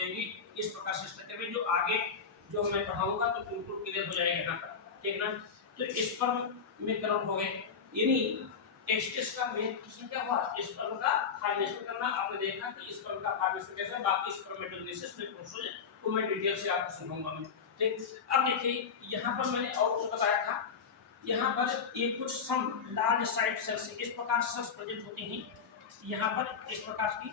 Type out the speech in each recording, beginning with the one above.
जाएगी। इस प्रकार से स्ट्रक्चर में जो आगे जो मैं पढ़ाऊंगा तो बिल्कुल क्लियर हो जाएगा यहाँ पर, ठीक ना। तो स्पर्म में करण हो गए, यानी टेस्टिस का मेन फंक्शन क्या हुआ, स्पर्म का फॉर्मेशन करना। आपने देखा कि स्पर्म का फॉर्मेशन कैसे है, बाकी स्पर्मेटोजेनेसिस में प्रोसेस है तो मैं डिटेल से आपको समझाऊंगा मैं, ठीक। अब देखिए यहाँ पर मैंने और कुछ बताया था, यहाँ पर ये कुछ सम लार्ज साइज सेल्स इस प्रकार सेल्स प्रेजेंट होती हैं यहाँ पर, इस प्रकार की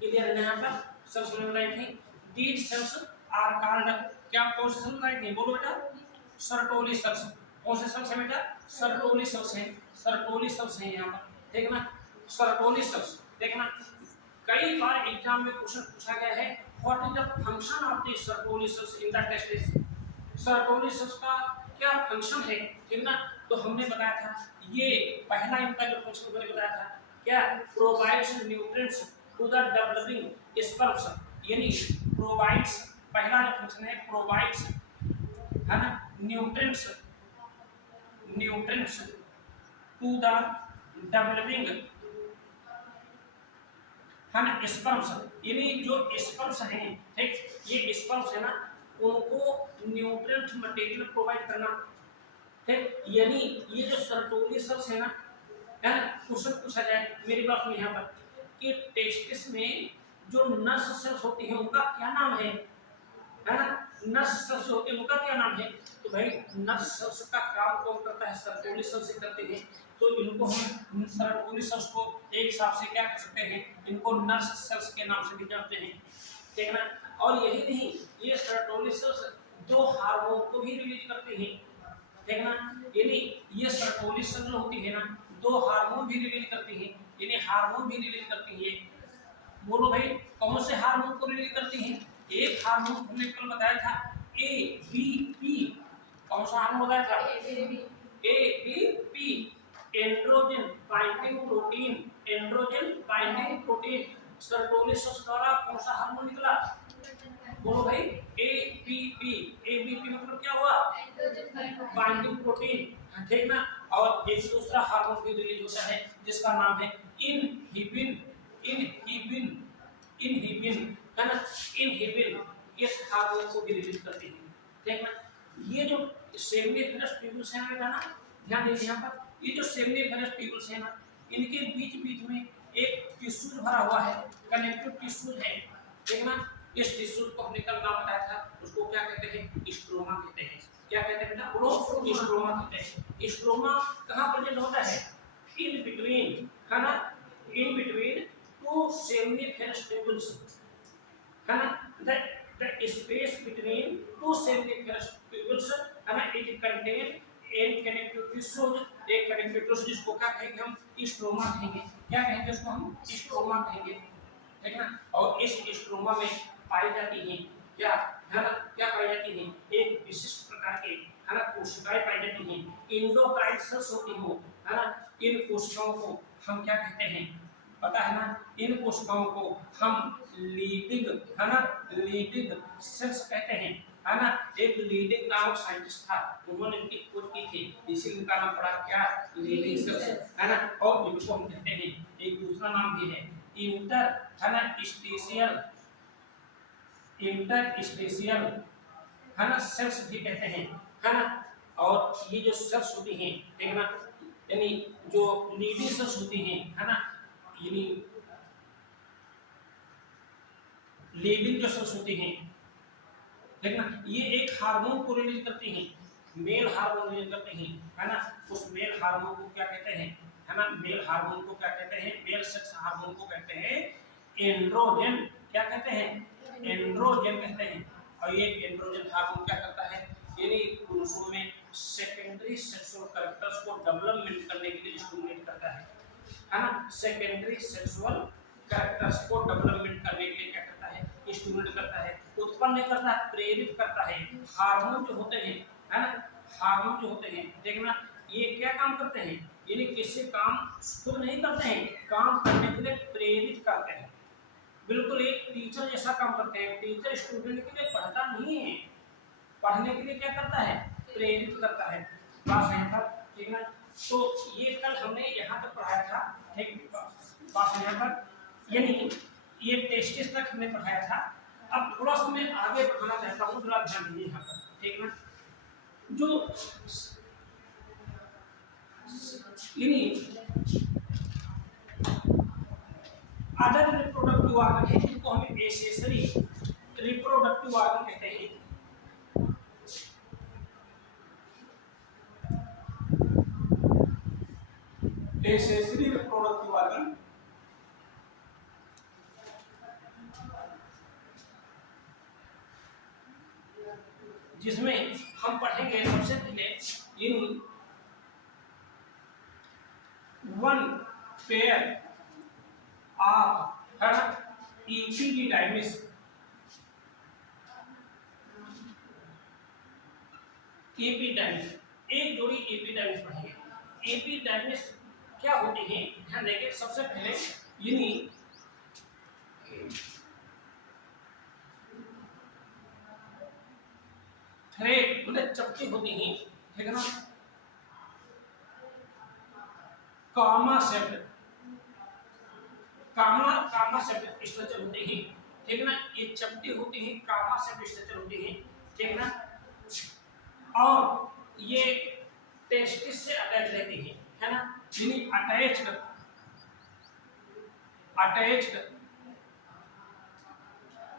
क्लियर है। यहाँ पर सेल्स प्रेजेंट हैं, दीज सेल्स आर कॉल्ड, क्या कौन से सेल्स प्रेजेंट हैं, बोलो बेटा, सर्टोली सेल्स। कौन से सेल्स है बेटा, सर्टोली सेल्स हैं, सर्टोली सेल्स हैं यहाँ पर, ठीक ना, सर्टोली सेल्स। देखना कई बार एग्जाम में क्वेश्चन पूछा गया है, what is the function of the Sertoli cells in the testis, Sertoli cells का क्या फंक्शन है, ठीक ना। तो हमने बताया था ये पहला इनका जो फंक्शन मैंने बताया था क्या, provides nutrients to the developing sperms, यानी प्रोवाइड्स, पहला जो फंक्शन है प्रोवाइड्स, है ना, nutrients, nutrients to the developing, है ना, स्पर्म्स, यानी जो स्पर्म्स हैं, ठीक, ये स्पर्म्स है ना, उनको न्यूट्रिएंट मटेरियल प्रोवाइड करना, ठीक। यानी ये जो सर्टोली सेल्स है ना, क्वेश्चन पूछा जाए मेरी बात सुनिए यहाँ पर कि टेस्टिस में जो नर्स सेल्स होती हैं उनका क्या नाम है ना, नर्स सेल्स जो होते हैं उनका क्या नाम है, तो भाई नर्स सेल्स का काम कौन करता है, सर्टोली सेल्स से करते हैं। तो इनको हम सर्टोली सेल्स को एक हिसाब से क्या कह सकते हैं, इनको नर्स सेल्स के नाम से भी जानते हैं, ठीक ना। और यही नहीं, ये सर्टोली सेल्स दो हार्मोन को भी रिलीज करते हैं, ठीक ना, यानी ये सर्टोली सेल्स जो होती है ना, दो हार्मोन भी रिलीज करती है, यानी हार्मोन भी रिलीज करती है। बोलो भाई कौन से हार्मोन को रिलीज करती है, एक हार्मोन हमने कल बताया था ABP, कौन सा हार्मोन बताया था, ABP, androgen binding protein, androgen binding protein, Sertoli cells द्वारा कौन सा हार्मोन निकला, बोलो भाई ABP, ABP मतलब क्या हुआ, बाइंडिंग प्रोटीन, ठीक ना। और एक दूसरा हार्मोन भी रिलीज होता है जिसका नाम है इनहिबिन, इनहिबिन, इनहिबिन, है ना, इनहिबिन, इस हार्मोन को भी रिलीज करते हैं, ठीक ना। ये जो सेमिनिफेरस ट्यूब्यूल्स हैं बेटा ना, ध्यान दीजिए यहाँ पर, ये जो सेमिनिफेरस ट्यूब्यूल्स हैं ना, इनके बीच बीच में एक टिश्यूज भरा हुआ है, कनेक्टिव टिश्यूज है, ठीक ना। इस टिश्यू को हमने कल नाम बताया था, उसको क्या कहते हैं, स्ट्रोमा कहते हैं, क्या कहते हैं बेटा, बोलो, स्ट्रोमा कहते हैं। स्ट्रोमा कहाँ प्रेजेंट होता है, इन बिटवीन, है ना, in between two seminiferous tubules, है ना, the space between two seminiferous tubules, है ना, it contain एक connective tissue, एक connective tissue जिसको क्या कहेंगे हम, स्ट्रोमा कहेंगे, क्या कहेंगे उसको हम, स्ट्रोमा कहेंगे, ठीक ना। और इस स्ट्रोमा में पाई जाती है क्या, है ना, क्या पाई जाती है, एक विशिष्ट प्रकार के, है ना, कोशिकाएं पाई जाती हैं, एंडोक्राइन सेल्स होती हैं, है ना। इन कोशिकाओं को हम क्या कहते हैं पता है ना, इन कोशिकाओं को हम लीडिंग, है ना, लीडिंग सेल्स कहते हैं, है ना। एक लीडिंग नामक साइंटिस्ट था, उन्होंने इनकी खोज की थी, इसीलिए इनका नाम पड़ा क्या, लीडिंग सेल्स, है ना। और इनको हम कहते हैं, एक दूसरा नाम भी है इंटर, है ना, स्टेशियल, इंटरस्टेशियल, है ना, सेल्स भी कहते हैं, है ना। और ये जो सेल्स होती हैं, ठीक ना, यानी जो लीडिंग सेल्स होती हैं, है ना, यानी लीडिंग जो सेल्स होती हैं, ठीक ना, ये एक हार्मोन को रिलीज करती हैं, मेल हार्मोन रिलीज करते हैं, है ना। उस मेल हार्मोन को क्या कहते हैं, है ना, मेल हार्मोन को क्या कहते हैं, मेल सेक्स हार्मोन को कहते हैं एंड्रोजन, क्या कहते हैं, एंड्रोजन कहते हैं। और ये एंड्रोजन हार्मोन क्या करता है, यानी पुरुषों में सेकेंडरी सेक्सुअल कैरेक्टर्स को डेवलपमेंट करने के लिए स्टिमुलेट करता है ना, सेकेंडरी सेक्सुअल कैरेक्टर्स को डेवलपमेंट करने के लिए क्या करता है, स्टिमुलेट करता है, उत्पन्न करता है, प्रेरित करता है। हार्मोन जो होते हैं, है ना, हार्मोन जो होते हैं, देखना ये क्या काम करते हैं, यानी किसी काम खुद नहीं करते हैं, काम करने के लिए प्रेरित करते हैं, बिल्कुल एक टीचर जैसा काम करते हैं। टीचर स्टूडेंट के लिए पढ़ता नहीं है, पढ़ने के लिए क्या करता है, प्रेरित करता है। बात यहाँ पर, ठीक ना। तो ये कल हमने यहाँ तक पढ़ाया था, ठीक, बात यहाँ पर, यानी ये टेस्टिस तक हमने पढ़ाया था। अब थोड़ा आगे बढ़ाना चाहता हूँ, थोड़ा ध्यान दीजिए यहाँ पर, ठीक ना। जो अदर रिप्रोडक्टिव ऑर्गन है जिनको हम एसेसरी रिप्रोडक्टिव ऑर्गन कहते हैं। एसेसरी रिप्रोडक्टिव ऑर्गन जिसमें हम पढ़ेंगे सबसे पहले in one pair of epididymis. Epididymis, एक जोड़ी एपिडाइमिस पढ़ेंगे। एपिडाइमिस क्या होते हैं ध्यान देंगे। सबसे पहले यानी थ्रेड मतलब चपटी होती हैं, ठीक है ना। कामा सेप्ट, कामा सेप्ट स्ट्रक्चर होते हैं, ठीक है ना। ये चपटी होती है, कामा सेप्ट स्ट्रक्चर होते हैं, ठीक है ना। और ये टेस्टिस से अटैच रहती हैं, है ना। यानी attached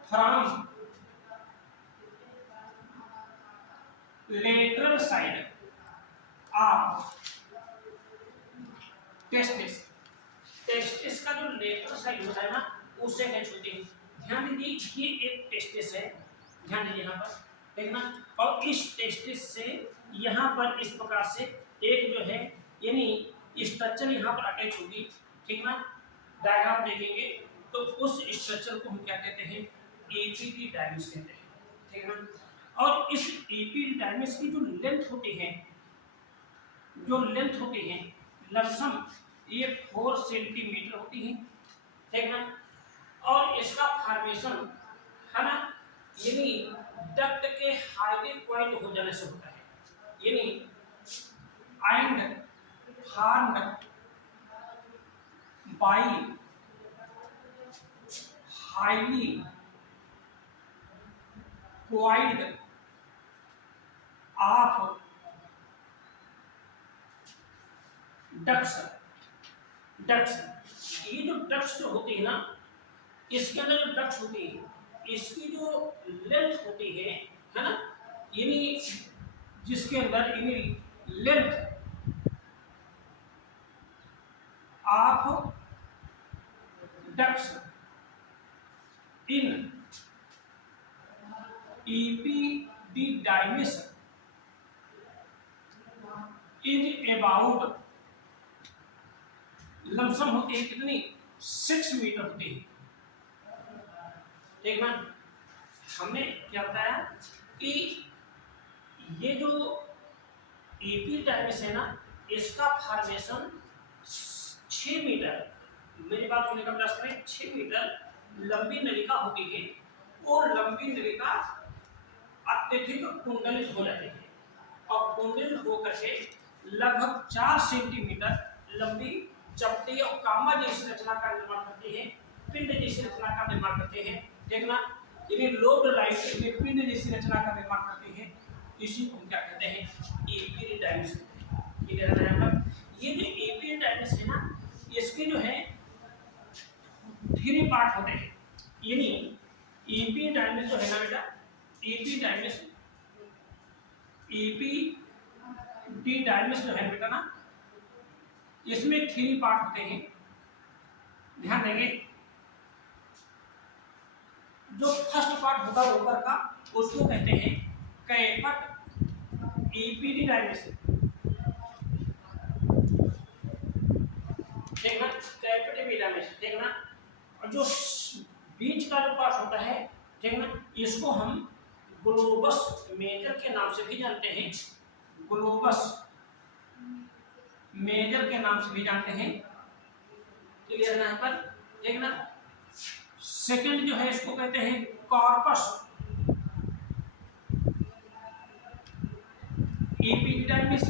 from lateral side of testis. Testis का जो लेटरल साइड होता है ना, उससे अटैच होती है। ध्यान दीजिए, ये एक टेस्टिस है, ध्यान दीजिए यहाँ पर, ठीक ना। और इस टेस्टिस से यहाँ पर इस प्रकार से एक जो है यानी स्ट्रक्चर यहाँ पर अटैच होगी, ठीक ना। डायग्राम देखेंगे तो उस स्ट्रक्चर को हम क्या कहते हैं, एपिडिडाइमिस कहते हैं, ठीक है ना। और इस एपिडिडाइमिस की जो लेंथ होती है, लमसम ये 4 सेंटीमीटर होती है, ठीक ना। और इसका फॉर्मेशन है ना, यानी डक्ट के हाईवे पॉइंट हो जाने से होता है, यानी and formed by highly coiled of ducts. ये जो डक्ट्स जो होती है ना, इसके अंदर जो डक्ट्स होती है, इसकी जो लेंथ होती है ना, यानी जिसके अंदर यानी length of ducts in epididymis is about lump sum होती है कितनी, 6 मीटर होती है, ठीक ना। हमने क्या बताया कि ये जो एपिडाइमिस है ना, इसका फॉर्मेशन 6 मीटर, मेरी बात सुनने का प्रयास करें, 6 मीटर लंबी नलिका होती है, और लंबी नलिका अत्यधिक कुंडलित हो जाती है, और कुंडलित होकर के लगभग 4 सेंटीमीटर लंबी चपटी और कामा जैसी रचना का निर्माण करती है, पिंड जैसी रचना का निर्माण करते हैं, देखना। यानी लोब लाइन में पिंड जैसी रचना का निर्माण करती है, इसी को क्या कहते हैं, एपिडिडाइमिस कहते हैं। ये रहना है पर ये जो एपिडिडाइमिस है ना, इसके जो है 3 पार्ट होते हैं, यानी एपिडाइमिस जो है ना बेटा, एपिडाइमिस जो है बेटा ना, इसमें 3 पार्ट होते हैं, ध्यान देंगे। जो फर्स्ट पार्ट होता है ऊपर का, उसको कहते हैं कैपट एपिडिडाइमिस, देखना, कैपट एपिडिडाइमिस देखना। और जो बीच का जो पार्ट होता है, देखना, इसको हम ग्लोबस मेजर के नाम से भी जानते हैं, ग्लोबस मेजर के नाम से भी जानते हैं, क्लियर ना यहाँ पर, देखना। सेकंड जो है इसको कहते हैं कॉर्पस एपिडिडाइमिस,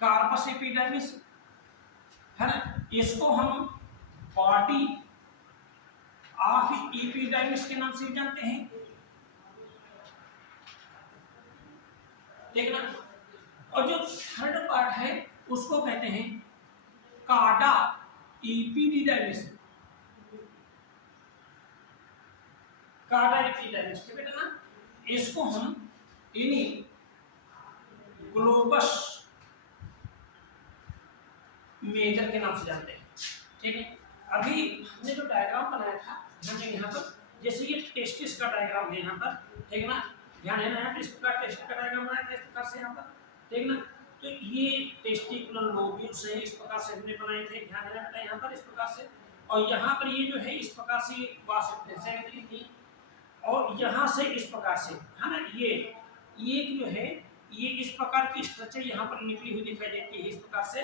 कार्पस एपिडिडाइमिस है ना। इसको हम बॉडी ऑफ एपिडर्मिस के नाम से जानते हैं, ठीक ना। और जो थर्ड पार्ट है उसको कहते हैं कार्डा एपिडर्मिस, कार्डा एपिडर्मिस, ठीक है ना। इसको हम इन्हीं ग्लोबस मेजर के नाम से जानते हैं, ठीक है। अभी हमने जो डायग्राम बनाया था ध्यान देंगे यहाँ पर, जैसे ये टेस्टिस का डायग्राम है यहाँ पर, ठीक है ना, ध्यान है ना, यहाँ पर इस प्रकार टेस्टिस का डायग्राम बनाया था इस प्रकार से यहाँ पर, ठीक ना। तो ये टेस्टिकुलर लोब्यूल्स है, इस प्रकार से हमने बनाए थे, ध्यान है ना यहाँ पर इस प्रकार से, और यहाँ पर ये जो है इस प्रकार से वासोप्टेंसी थी, और यहाँ से इस प्रकार से है ना, ये जो है ये इस प्रकार की स्ट्रक्चर यहाँ पर निकली हुई दिखाई देती है इस प्रकार से,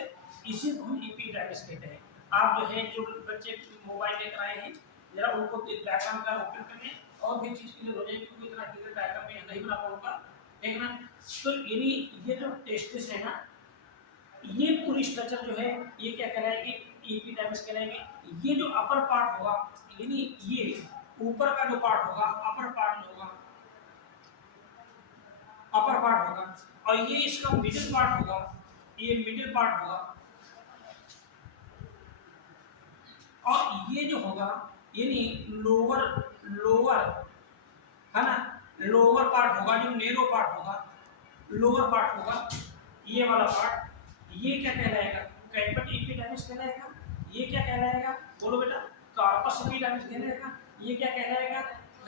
इसी को हम एपिडर्मिस कहते हैं। आप जो है जो बच्चे मोबाइल लेकर आए हैं जरा उनको डायग्राम का ओपन करें और भी चीज क्लियर हो जाएगी, क्योंकि इतना क्लियर डायग्राम में नहीं बना पाऊंगा, ठीक ना। तो ये जो टेस्टिस है ना, ये पूरी स्ट्रक्चर जो है ये क्या कहलाएगी, एपिडर्मिस कहलाएगी। ये जो अपर पार्ट होगा यानी ये ऊपर का जो पार्ट होगा अपर पार्ट होगा, अपर पार्ट होगा, और ये इसका मिडिल पार्ट होगा, ये मिडिल पार्ट होगा, और ये जो होगा यानी लोअर है ना, लोअर पार्ट होगा, जो नेरो पार्ट होगा, लोअर पार्ट होगा, ये वाला पार्ट, ये क्या कहलाएगा, कैपिट एपिडर्मिस कहलाएगा। ये क्या कहलाएगा, बोलो बेटा, कार्पस एपिडर्मिस कहलाएगा। ये क्या कहलाएगा,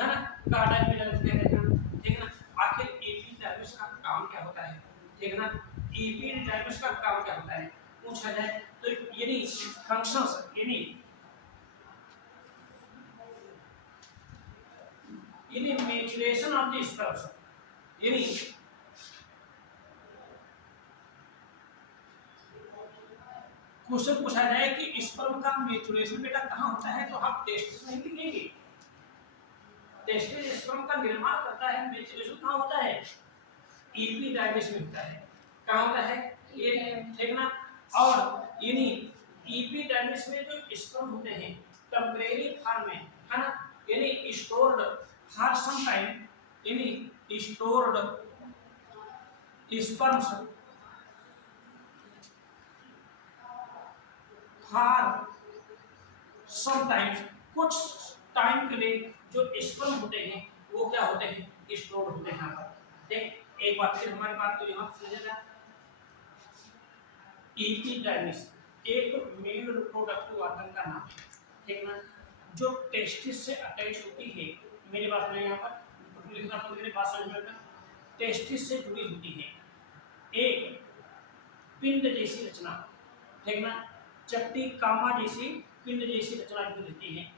है ना, कार्डा एपिडर्मिस कहलाएगा, ठीक है ना। आखिर एपिडर्मिस का काम क्या होता है, ठीक है ना, एपिडर्मिस का काम क्या होता है पूछा जाए तो यानी फंक्शंस, यानी मैचुरेशन ऑफ द स्पर्म्स, यानी क्वेश्चन पूछा जाए कि स्पर्म का मैचुरेशन बेटा कहाँ होता है, तो आप टेस्टिस नहीं लिखेंगे, टेस्टिस स्पर्म का निर्माण करता है, मैचुरेशन कहाँ होता है, एपिडर्मिस में होता है। कहाँ होता है ये, ठीक ना। और यानी एपिडर्मिस में जो स्पर्म होते हैं टेम्परेरी फॉर्म में, है ना, यानी स्टोर्ड फॉर सम टाइम, यानी stored sperms for some times, कुछ टाइम के लिए जो स्पर्म होते हैं वो क्या होते हैं, स्टोर होते हैं यहाँ पर। ठीक, एक बात फिर हमारी बात को यहाँ समझेगा, एपिडर्मिस एक मेल रिप्रोडक्टिव ऑर्गन का नाम है, ठीक ना, जो टेस्टिस से अटैच होती है। मेरी बात सुनिए यहाँ पर, लिखना पड़ेगा, मेरी बात समझ में, टेस्टिस से जुड़ी होती है एक पिंड जैसी रचना, ठीक ना, चपटी कामा जैसी पिंड जैसी रचना जुड़ी होती है।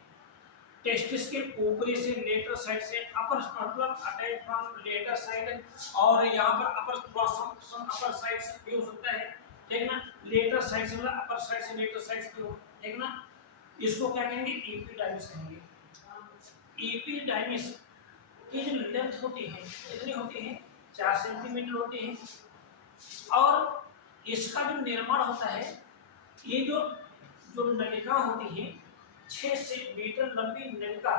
टेस्टिस के ऊपरी से लेटर साइड से अपर, मतलब अटैच फ्रॉम लेटर साइड, और यहाँ पर अपर अपर साइड से भी हो सकता है, ठीक ना, लेटर साइड से मतलब अपर साइड से लेटर साइड से हो, ठीक ना। इसको क्या कहेंगे, एपिडर्मिस कहेंगे। एपिडर्मिस की जो लेंथ होती है कितनी होती है, 4 सेंटीमीटर होती है, और इसका जो निर्माण होता है, ये जो नलिका होती है 6 से मीटर लंबी नलिका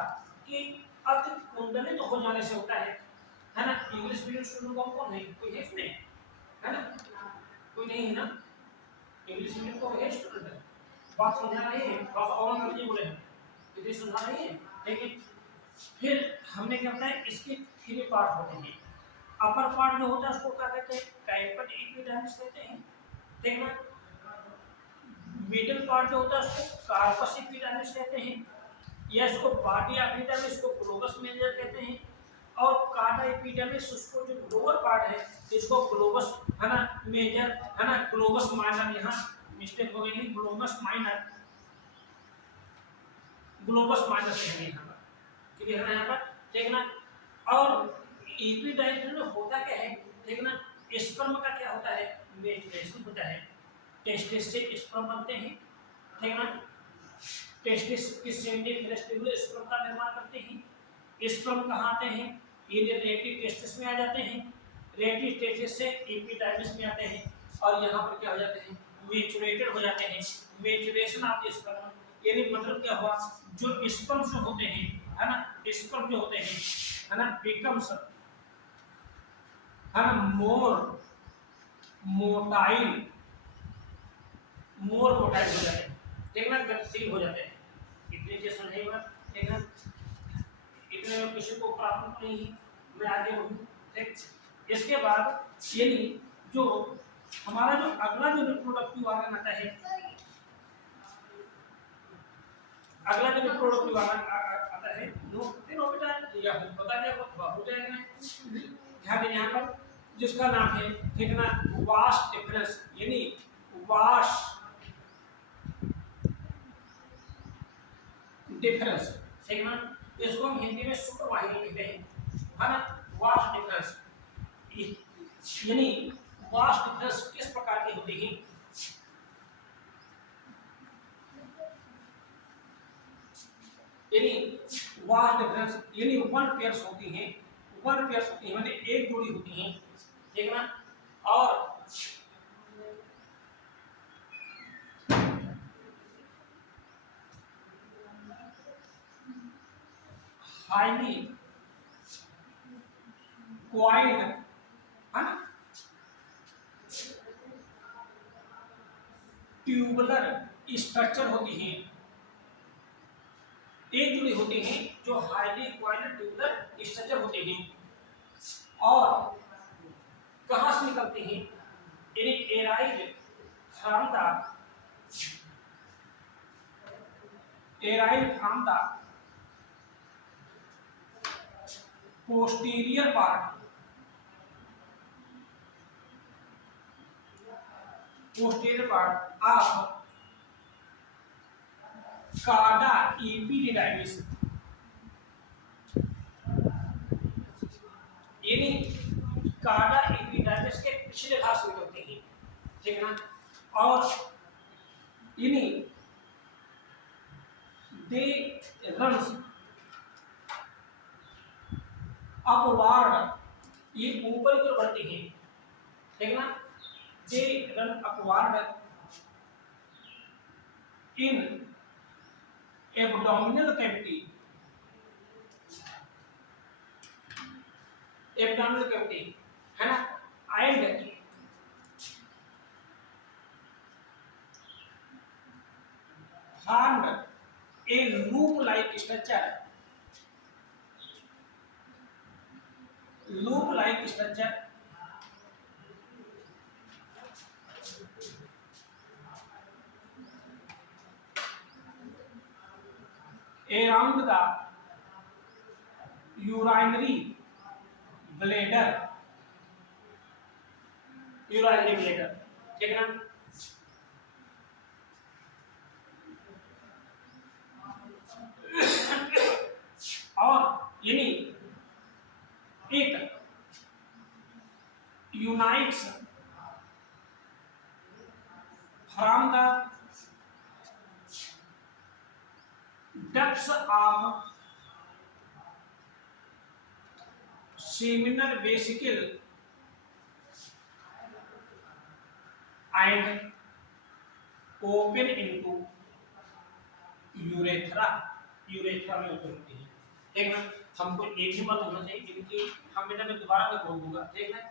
की अति कुंडलित हो जाने से होता है ना। इंग्लिश मीडियम स्टूडेंट कौन है, कोई है इसमें, है ना, कोई नहीं है ना, इंग्लिश मीडियम को है स्टूडेंट, बात समझा रही है, बस और अंग्रेजी बोले हैं, इतनी सुना नहीं है, ठीक है। फिर हमने क्या बताया, इसके 3 पार्ट होते हैं। अपर पार्ट जो होता है उसको क्या कहते हैं, कैपिट एपिडर्मिस कहते हैं, ठीक ना। मिडिल पार्ट जो होता है उसको कार्पस एपिडर्मिस कहते हैं, या इसको बॉडी एपिडर्मिस, इसको ग्लोबस मेजर कहते हैं, और कार्डा एपिडर्मिस उसको जो लोअर पार्ट है इसको ग्लोबस, है ना, मेजर, है ना, ग्लोबस माइनर, यहाँ मिस्टेक हो गई है, ग्लोबस माइनर, ग्लोबस माइनर कहेंगे यहाँ पर, क्लियर है यहाँ पर, ठीक ना। और एपिडर्मिस में होता क्या है, ठीक ना, स्पर्म का क्या होता है, मैचुरेशन होता है, टेस्टिस से स्पर्म बनते हैं, ठीक ना। टेस्टिस की सेंट्रीफ्यूगल स्पर्म का निर्माण करते हैं। स्पर्म कहाँ आते हैं, ये रेटिव टेस्टिस में आ जाते हैं, रेटिव टेस्टिस से एपिडर्मिस में आते हैं, और यहाँ पर क्या हो जाते हैं, मैचुरेटेड हो जाते हैं। मैचुरेशन ऑफ द स्पर्म यानी मतलब क्या हुआ, जो स्पर्म्स होते हैं, है ना, स्पर्म जो होते हैं, है ना, बिकम्स, है ना, मोर मोटाइल हो जाते हैं, ठीक ना, गतिशील हो जाते हैं। इतने चीज समझेगा, ठीक है, इतने में किसी को प्रॉब्लम नहीं है, मैं आगे बढ़ूँ, ठीक। इसके बाद यानी जो हमारा जो अगला जो रिप्रोडक्टिव ऑर्गन आता है, अगला जो रिप्रोडक्टिव ऑर्गन आता है, नो फिर हो बेटा या बता दिया हो जाएगा। ध्यान दें यहाँ पर जिसका नाम है, ठीक ना, वाश डिफरेंस, यानी वाश डिफरेंस, ठीक ना, इसको हम हिंदी में शुक्रवाहिनी लिखते हैं, है ना, वाश डिफरेंस, यानी वाश डिफरेंस किस प्रकार की होती है, यानी वाश डिफरेंस यानी वन पेयर्स होती हैं, वन पेयर्स होती हैं माने एक जोड़ी होती हैं, ठीक ना, और हाईली क्वाइल्ड, है ना, ट्यूबुलर स्ट्रक्चर होती हैं, एक जुड़ी होती हैं जो हाईली क्वाइल्ड ट्यूबुलर स्ट्रक्चर होते हैं, और कहां से निकलती हैं, यानी arise from the posterior part, of कार्डा एपिडिडाइमिस, यानी कार्डा एपिडिडाइमिस के पिछले भाग से निकलते हैं, ठीक ना, और यानी दे रन्स अपवार्ड, ये ऊपर की ओर बढ़ती हैं, ठीक ना, they run upward in abdominal cavity, है ना, and formed a loop-like structure, around the urinary bladder, ठीक है ना, और यानी एक unites from the ducts of seminal vesicle and open into urethra में ओपन होती है, ठीक ना, हमको एक ही बात होना चाहिए, इनकी हम बेटा मैं दोबारा में बोल दूंगा, ठीक ना,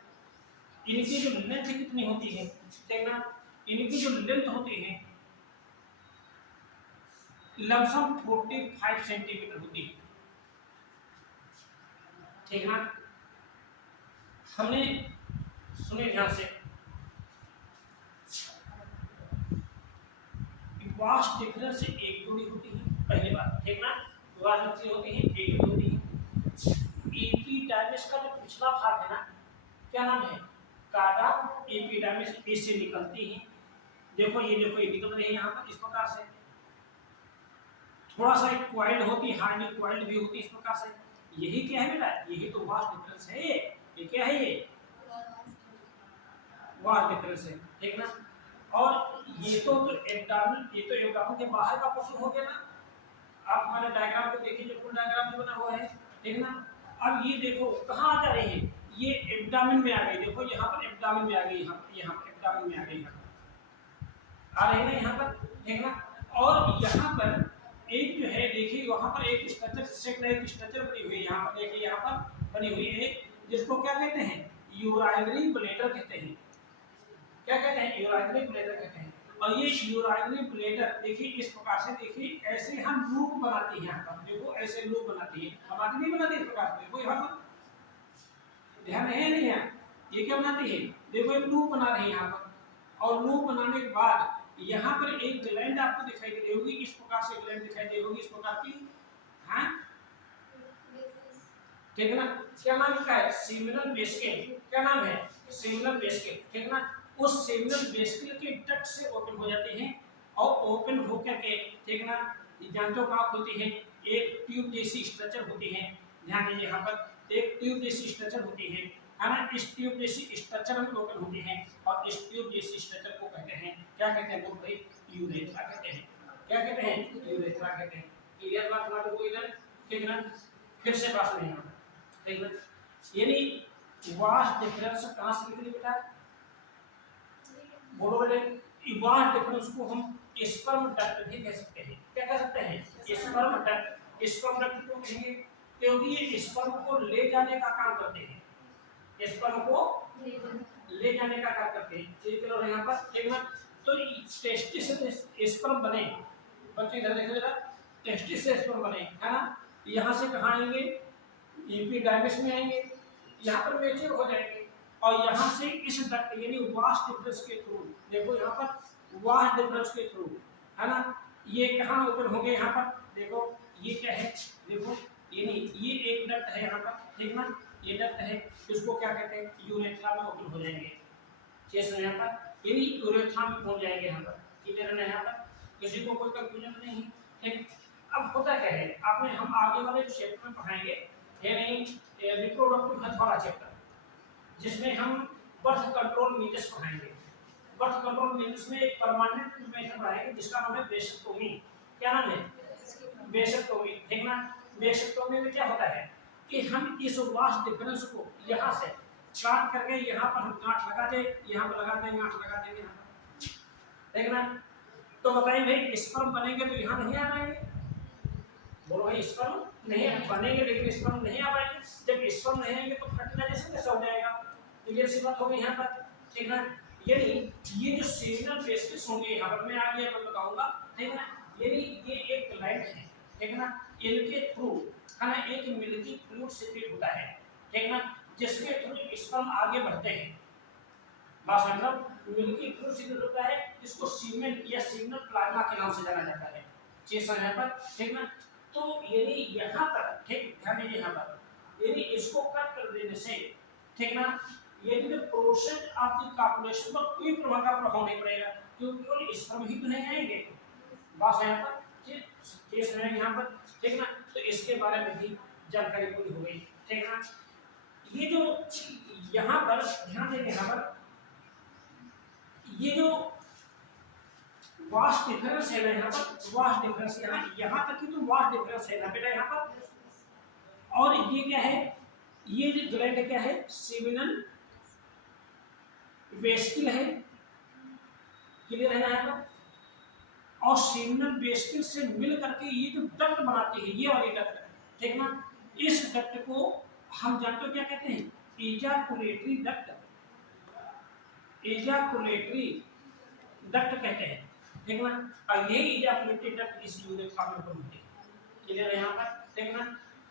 इनकी जो लेंथ कितनी होती है, ठीक ना, इनकी जो लेंथ होती है लमसम 45 सेंटीमीटर होती है, ठीक ना, हमने सुने ध्यान से, वास्ट डिफरेंस से एक जोड़ी होती है, पहली बात, ठीक ना, वास्ट डिफरेंस होती है एक जोड़ी होती है। एपिडर्मिस का जो पिछला भाग है ना, क्या नाम है, कार्डा एपिडर्मिस, इससे निकलती है, देखो ये निकल रही है यहाँ पर इस प्रकार से, थोड़ा सा एक क्वाइल्ड होती है, हाईली क्वाइल्ड भी होती है इस प्रकार से, यही क्या है बेटा, यही तो वास्ट डिफरेंस है, ये क्या है, ये वास्ट डिफरेंस है, ठीक ना, और ये तो एब्डोमेन, ये तो एब्डोमेन के बाहर का पोर्शन हो गया ना, आप हमारे डायग्राम को देखिए, जो फुल डायग्राम जो बना हुआ है, ठीक ना, अब ये देखो कहाँ आ जा रही है, ये एब्डोमेन में आ गई, देखो यहाँ पर एब्डोमेन में आ गई, यहाँ एब्डोमेन में आ गई, आ रही है ना यहाँ पर, ठीक ना, और यहाँ पर एक जो है देखिए वहाँ पर एक स्ट्रक्चर स्ट्रक्चर बनी हुई है, यहाँ पर देखिए यहाँ पर बनी हुई है जिसको क्या कहते हैं, यूराइनरी ब्लैडर कहते हैं। क्या कहते हैं, यूराइनरी ब्लैडर कहते हैं। और ये यूराइनरी ब्लैडर देखिए इस प्रकार से, देखिए ऐसे हम लूप बनाती है, यहाँ पर देखो ऐसे लूप बनाती है, बनाती नहीं बनाती इस प्रकार से, देखो यहाँ पर ध्यान है नहीं है, ये क्या बनाती है, देखो एक लूप बना रही है यहाँ पर। और लूप बनाने के बाद यहाँ पर एक ग्लैंड आपको दिखाई दे रही होगी, इस प्रकार से ग्लैंड दिखाई दे होगी इस प्रकार की, हाँ ठीक है ना। क्या नाम का है, सीमिनल वेस्किल, क्या नाम है, सीमिनल वेस्किल, ठीक है ना। उस सीमिनल वेस्किल के डक्ट से ओपन हो जाते हैं और ओपन होकर के, ठीक है ना, जानते हो क्या होती है, एक ट्यूब जैसी स्ट्रक्चर होती है, ध्यान दीजिए यहाँ पर एक ट्यूब जैसी स्ट्रक्चर होती है ना। इस ट्यूब जैसी स्ट्रक्चर में ओपन होती है और इस ट्यूब जैसी स्ट्रक्चर को कहते हैं, क्या कहते हैं बोल भाई, यूरेथ्रा कहते हैं। क्या कहते हैं, यूरेथ्रा कहते हैं। क्लियर बात हमारे को इधर, ठीक है ना, फिर से बात नहीं है, ठीक है। यानी वास्ट डिफरेंस कहां से निकली बेटा, बोलो बेटे, वास्ट डिफरेंस को हम स्पर्म डक्ट भी कह सकते हैं। क्या कह सकते हैं, स्पर्म डक्ट। स्पर्म डक्ट क्यों कहेंगे, क्योंकि ये स्पर्म को ले जाने का काम करते हैं, स्पर्म को ले जाने का काम करते हैं, ठीक है यहाँ पर, ठीक ना। तो टेस्टिस से स्पर्म बने, बच्चे इधर देखो जरा, टेस्टिस से स्पर्म बने, है ना, यहाँ से कहाँ आएंगे, एपिडाइमिस में आएंगे, यहाँ पर मैच्योर हो जाएंगे और यहाँ से इस डक्ट यानी वास्ट डिफरेंस के थ्रू, देखो यहाँ पर वास्ट डिफरेंस के थ्रू, है ना, ये कहाँ ओपन होंगे, यहाँ पर देखो ये क्या है, देखो यानी ये एक डक्ट है यहाँ पर, ठीक ना, ये डक्ट है, इसको क्या कहते हैं, यूरेथ्रा में ओपन हो जाएंगे, चेस्ट यहाँ पर, यानी यूरेथ्रा में पहुंच जाएंगे यहाँ पर, क्लियर है यहाँ पर, किसी को कोई कंफ्यूजन नहीं, ठीक। अब होता क्या है, आपने हम आगे वाले चैप्टर में पढ़ाएंगे, यानी रिप्रोडक्टिव हेल्थ वाला चैप्टर, जिसमें हम बर्थ कंट्रोल मेजर्स पढ़ाएंगे। बर्थ कंट्रोल मेजर्स में एक परमानेंट मेथड पढ़ाएंगे जिसका नाम है वेसेक्टोमी। क्या नाम है, वेसेक्टोमी, ठीक ना। वेसेक्टोमी में क्या होता है कि हम इस वास्ट डिफरेंस को यहाँ से काट करके यहाँ पर हम गांठ लगा दे, यहाँ पर लगा देंगे, गांठ लगा देंगे यहाँ पर, ठीक ना। तो बताइए भाई स्पर्म बनेंगे तो यहाँ नहीं आ पाएंगे, बोलो भाई स्पर्म नहीं बनेंगे, लेकिन स्पर्म नहीं आ पाएंगे। जब स्पर्म नहीं आएंगे तो फर्टिलाइजेशन कैसे हो जाएगा, तो ये सी बात होगी यहाँ पर, ठीक है। यानी ये जो सीमिनल वेस्किल्स होंगे यहाँ पर, मैं आगे आपको बताऊंगा, ठीक है ना। यानी ये एक ग्लैंड है, ठीक है ना, इनके थ्रू, है ना, एक मिल्की फ्लूइड सीक्रेट होता है, ठीक ना, जिसके थ्रू स्पर्म आगे बढ़ते हैं। बात मतलब मिल्की फ्लूइड सीक्रेट होता है, जिसको सीमेन या सीमिनल प्लाज्मा के नाम से जाना जाता है, चीज यहाँ पर, ठीक ना। तो यानी यहाँ पर, ठीक ध्यान दीजिए यहाँ पर, यानी इसको कट कर देने से, ठीक ना, यदि जो प्रोसेस ऑफ द कॉपुलेशन पर कोई प्रभाव का प्रभाव नहीं पड़ेगा, क्योंकि केवल स्पर्म ही तो नहीं आएंगे, बस यहाँ पर केस है यहाँ पर, ठीक ना। तो इसके बारे में भी जानकारी पूरी हो गई, ठीक ना। ये जो यहाँ पर ध्यान देंगे, यहाँ पर ये जो वास्ट डिफरेंस है ना, यहाँ पर वास्ट डिफरेंस, यहाँ तक की तो वास्ट डिफरेंस है ना बेटा यहाँ पर। और ये क्या है, ये जो ग्लैंड क्या है, सीमिनल वेस्किल है, क्लियर है ना यहाँ पर। और सीमिनल वेस्किल से मिल करके ये जो डक्ट बनाती है, ये वाली डक्ट, ठीक ना, इस डक्ट को हम जानते हो क्या कहते हैं, एजाकुलेटरी डक्ट, एजाकुलेटरी डक्ट कहते हैं, ठीक ना। और यही एजाकुलेटरी डक्ट इस यूरेथ्रा में ओपन होती है, क्लियर है यहाँ पर, ठीक ना।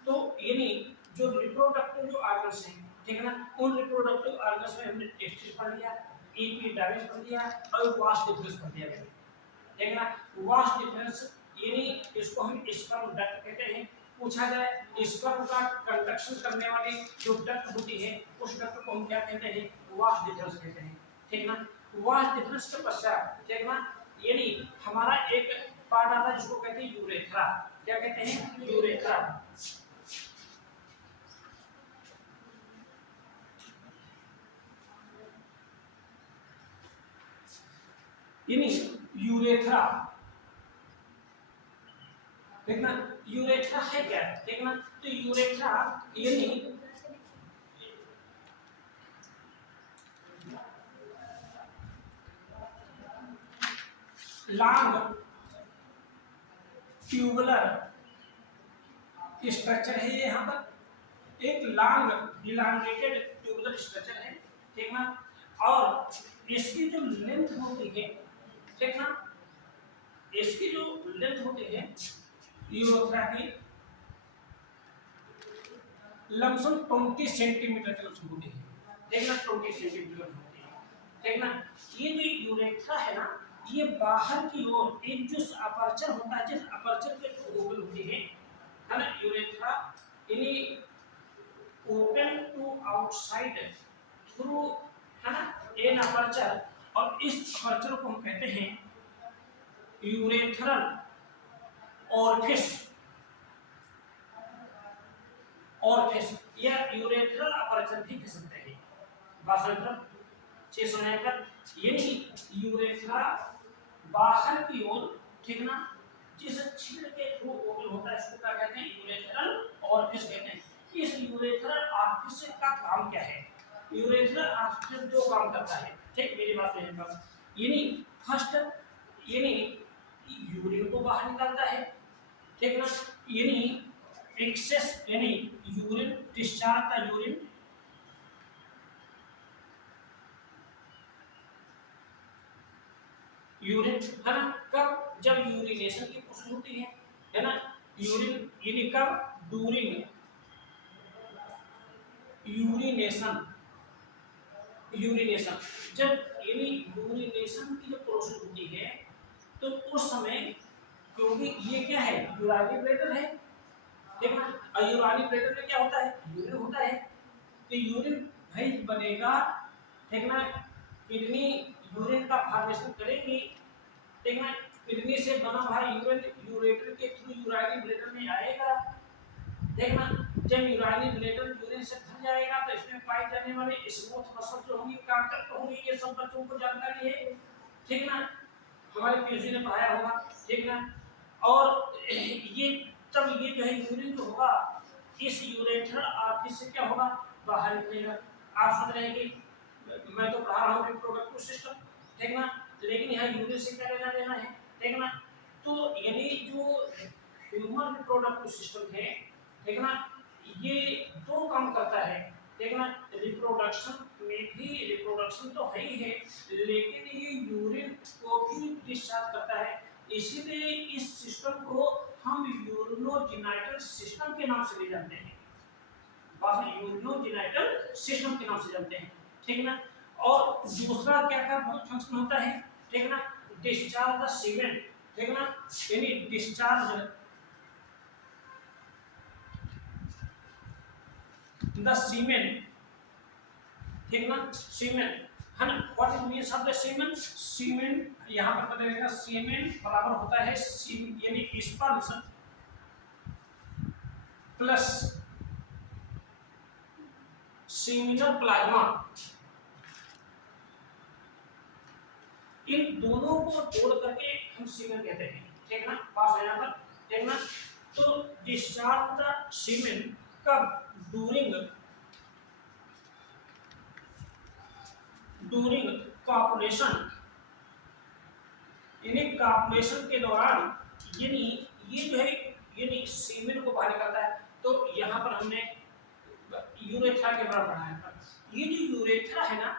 तो यानी जो रिप्रोडक्टिव जो ऑर्गन्स हैं, ठीक है ना, उन रिप्रोडक्टिव ऑर्गन्स में हमने टेस्टिस पढ़ लिया, एपिडाइमिस पढ़ लिया और वास्ट डिफरेंस पढ़ लिया, ठीक है ना। वास्ट डिफरेंस यानी इसको हम स्पर्म डक्ट कहते हैं। पूछा जाए स्पर्म का कंडक्शन करने वाली जो डक्ट होती है, उस डक्ट को हम क्या कहते हैं, वास्ट डिफरेंस कहते हैं, ठीक ना। वास्ट डिफरेंस के पश्चात, ठीक ना, यानी हमारा एक पार्ट आता है जिसको कहते हैं यूरेथ्रा। क्या कहते हैं, यूरेथ्रा। यानी यूरेथ्रा, देखना यूरेथ्रा है क्या, देखना। तो यूरेथ्रा यानी लॉन्ग ट्यूबुलर स्ट्रक्चर है ये, यहाँ पर एक लॉन्ग इलांगेटेड ट्यूबुलर स्ट्रक्चर है, ठीक ना। और इसकी जो लेंथ होती है, ठीक ना, इसकी जो लेंथ होती है यूरोथ्रा की लमसम 20 सेंटीमीटर की लमसम होती है, ठीक ना, 20 सेंटीमीटर होती है, ठीक ना। ये जो यूरेथ्रा है ना, ये बाहर की ओर एक जो अपर्चर होता है, जिस अपर्चर के थ्रू ओपन होती है ना यूरेथ्रा, यानी ओपन टू आउटसाइड थ्रू, है ना, एन अपर्चर, और इस अपर्चर को हम कहते हैं यूरेथ्रल ऑरिफिस, ऑरिफिस या यूरेथ्रल अपर्चर भी कह सकते हैं। बाहर चीज होने पर यानी यूरेथ्रा बाहर की ओर, ठीक ना, जिस छिद्र के थ्रू ओपन होता है इसको क्या कहते हैं, यूरेथ्रल ऑरिफिस कहते हैं। इस यूरेथ्रल ऑरिफिस का काम क्या है, यूरेथ्रल ऑरिफिस जो काम करता है, ठीक, मेरी बात सुनिए बस, यानी फर्स्ट यानी यूरिन को बाहर निकालता है, ठीक ना, यानी एक्सेस यानी यूरिन डिस्चार्ज का यूरिन यूरिन, है ना, कब, जब यूरिनेशन की प्रोसेस होती है ना, यूरिन यानी कब, ड्यूरिंग यूरिनेशन, यूरिनेशन जब यानी यूरिनेशन की जो प्रोसेस होती है तो उस समय, क्योंकि ये क्या है, यूराइनरी ब्लैडर है, ठीक ना, और यूराइनरी ब्लैडर में क्या होता है, यूरिन होता है, तो यूरिन भाई बनेगा, ठीक ना, किडनी यूरिन का फॉर्मेशन करेगी, ठीक ना, किडनी से बना भाई यूरिन यूरेटर के थ्रू यूराइनरी ब्लैडर में आएगा, ठीक ना। जब यूराइनरी ब्लैडर यूरिन से भर जाएगा तो इसमें पाई जाने वाली स्मूथ मसल जो होंगी, कांटक होंगी, ये सब बच्चों को जानकारी है, ठीक ना, हमारे पीयूसी ने पढ़ाया होगा, ठीक ना। और ये तब ये जो है यूरिन जो होगा इस यूरेथ्रल ऑरिफिस से क्या होगा, बाहर निकलेगा। आप सोच रहे हैं कि मैं तो पढ़ा रहा हूँ रिप्रोडक्टिव सिस्टम, ठीक ना, लेकिन यहाँ यूरिन से क्या लेना देना है, ठीक ना। तो यानी जो ह्यूमन रिप्रोडक्टिव सिस्टम है, ठीक ना, ये दो काम करता है, ठीक ना, रिप्रोडक्शन में भी, रिप्रोडक्शन तो है ही है, लेकिन ये यूरिन को भी डिस्चार्ज करता है, इसीलिए इस सिस्टम को हम यूरिनोजेनिटल सिस्टम के नाम से भी जानते हैं, बस यूरिनोजेनिटल सिस्टम के नाम से जानते हैं, ठीक ना। और दूसरा क्या क्या फंक्शन होता है, ठीक ना, डिस्चार्ज द सीमेन, ठीक ना, यानी डिस्चार्ज द सीमेन, ठीक ना, सीमेन, है ना, what is means of the semen, semen यहां पर पता रहेगा, सीमेन बराबर होता है यानी स्पर्म्स प्लस सीमिनल प्लाज्मा, इन दोनों को जोड़ करके हम सीमेन कहते हैं, ठीक ना, पास है यहां पर, ठीक ना। तो डिस्चार्ज द सीमेन कब, ड्यूरिंग कॉपुलेशन, यानी कॉपुलेशन के दौरान, यानी ये जो है यानी सीमेन को बाहर निकालता है। तो यहाँ पर हमने यूरेथ्रा के बारे में पढ़ा है, ये जो यूरेथ्रा है ना,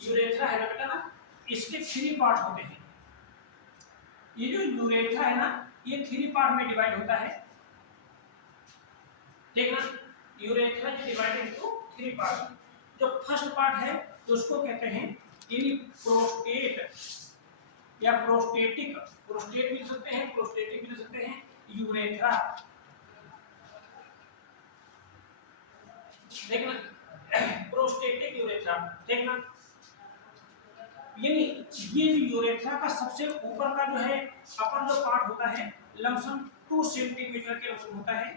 यूरेथ्रा है ना बेटा ना, इसके 3 पार्ट होते हैं, ये जो यूरेथ्रा है ना ये 3 पार्ट में डिवाइड होता है, ठीक ना, यूरेथ्रा जो डिवाइडेड इनटू 3 पार्ट, जो फर्स्ट पार्ट है उसको कहते हैं यानी प्रोस्टेट या प्रोस्टेटिक, प्रोस्टेट भी लिख सकते हैं, प्रोस्टेटिक भी लिख सकते हैं, यूरेथ्रा, देखना, प्रोस्टेटिक यूरेथ्रा, देखना, यानी ये यूरेथ्रा का सबसे ऊपर का जो है अपर जो पार्ट होता है लमसम 2 सेंटीमीटर के लमसम होता है,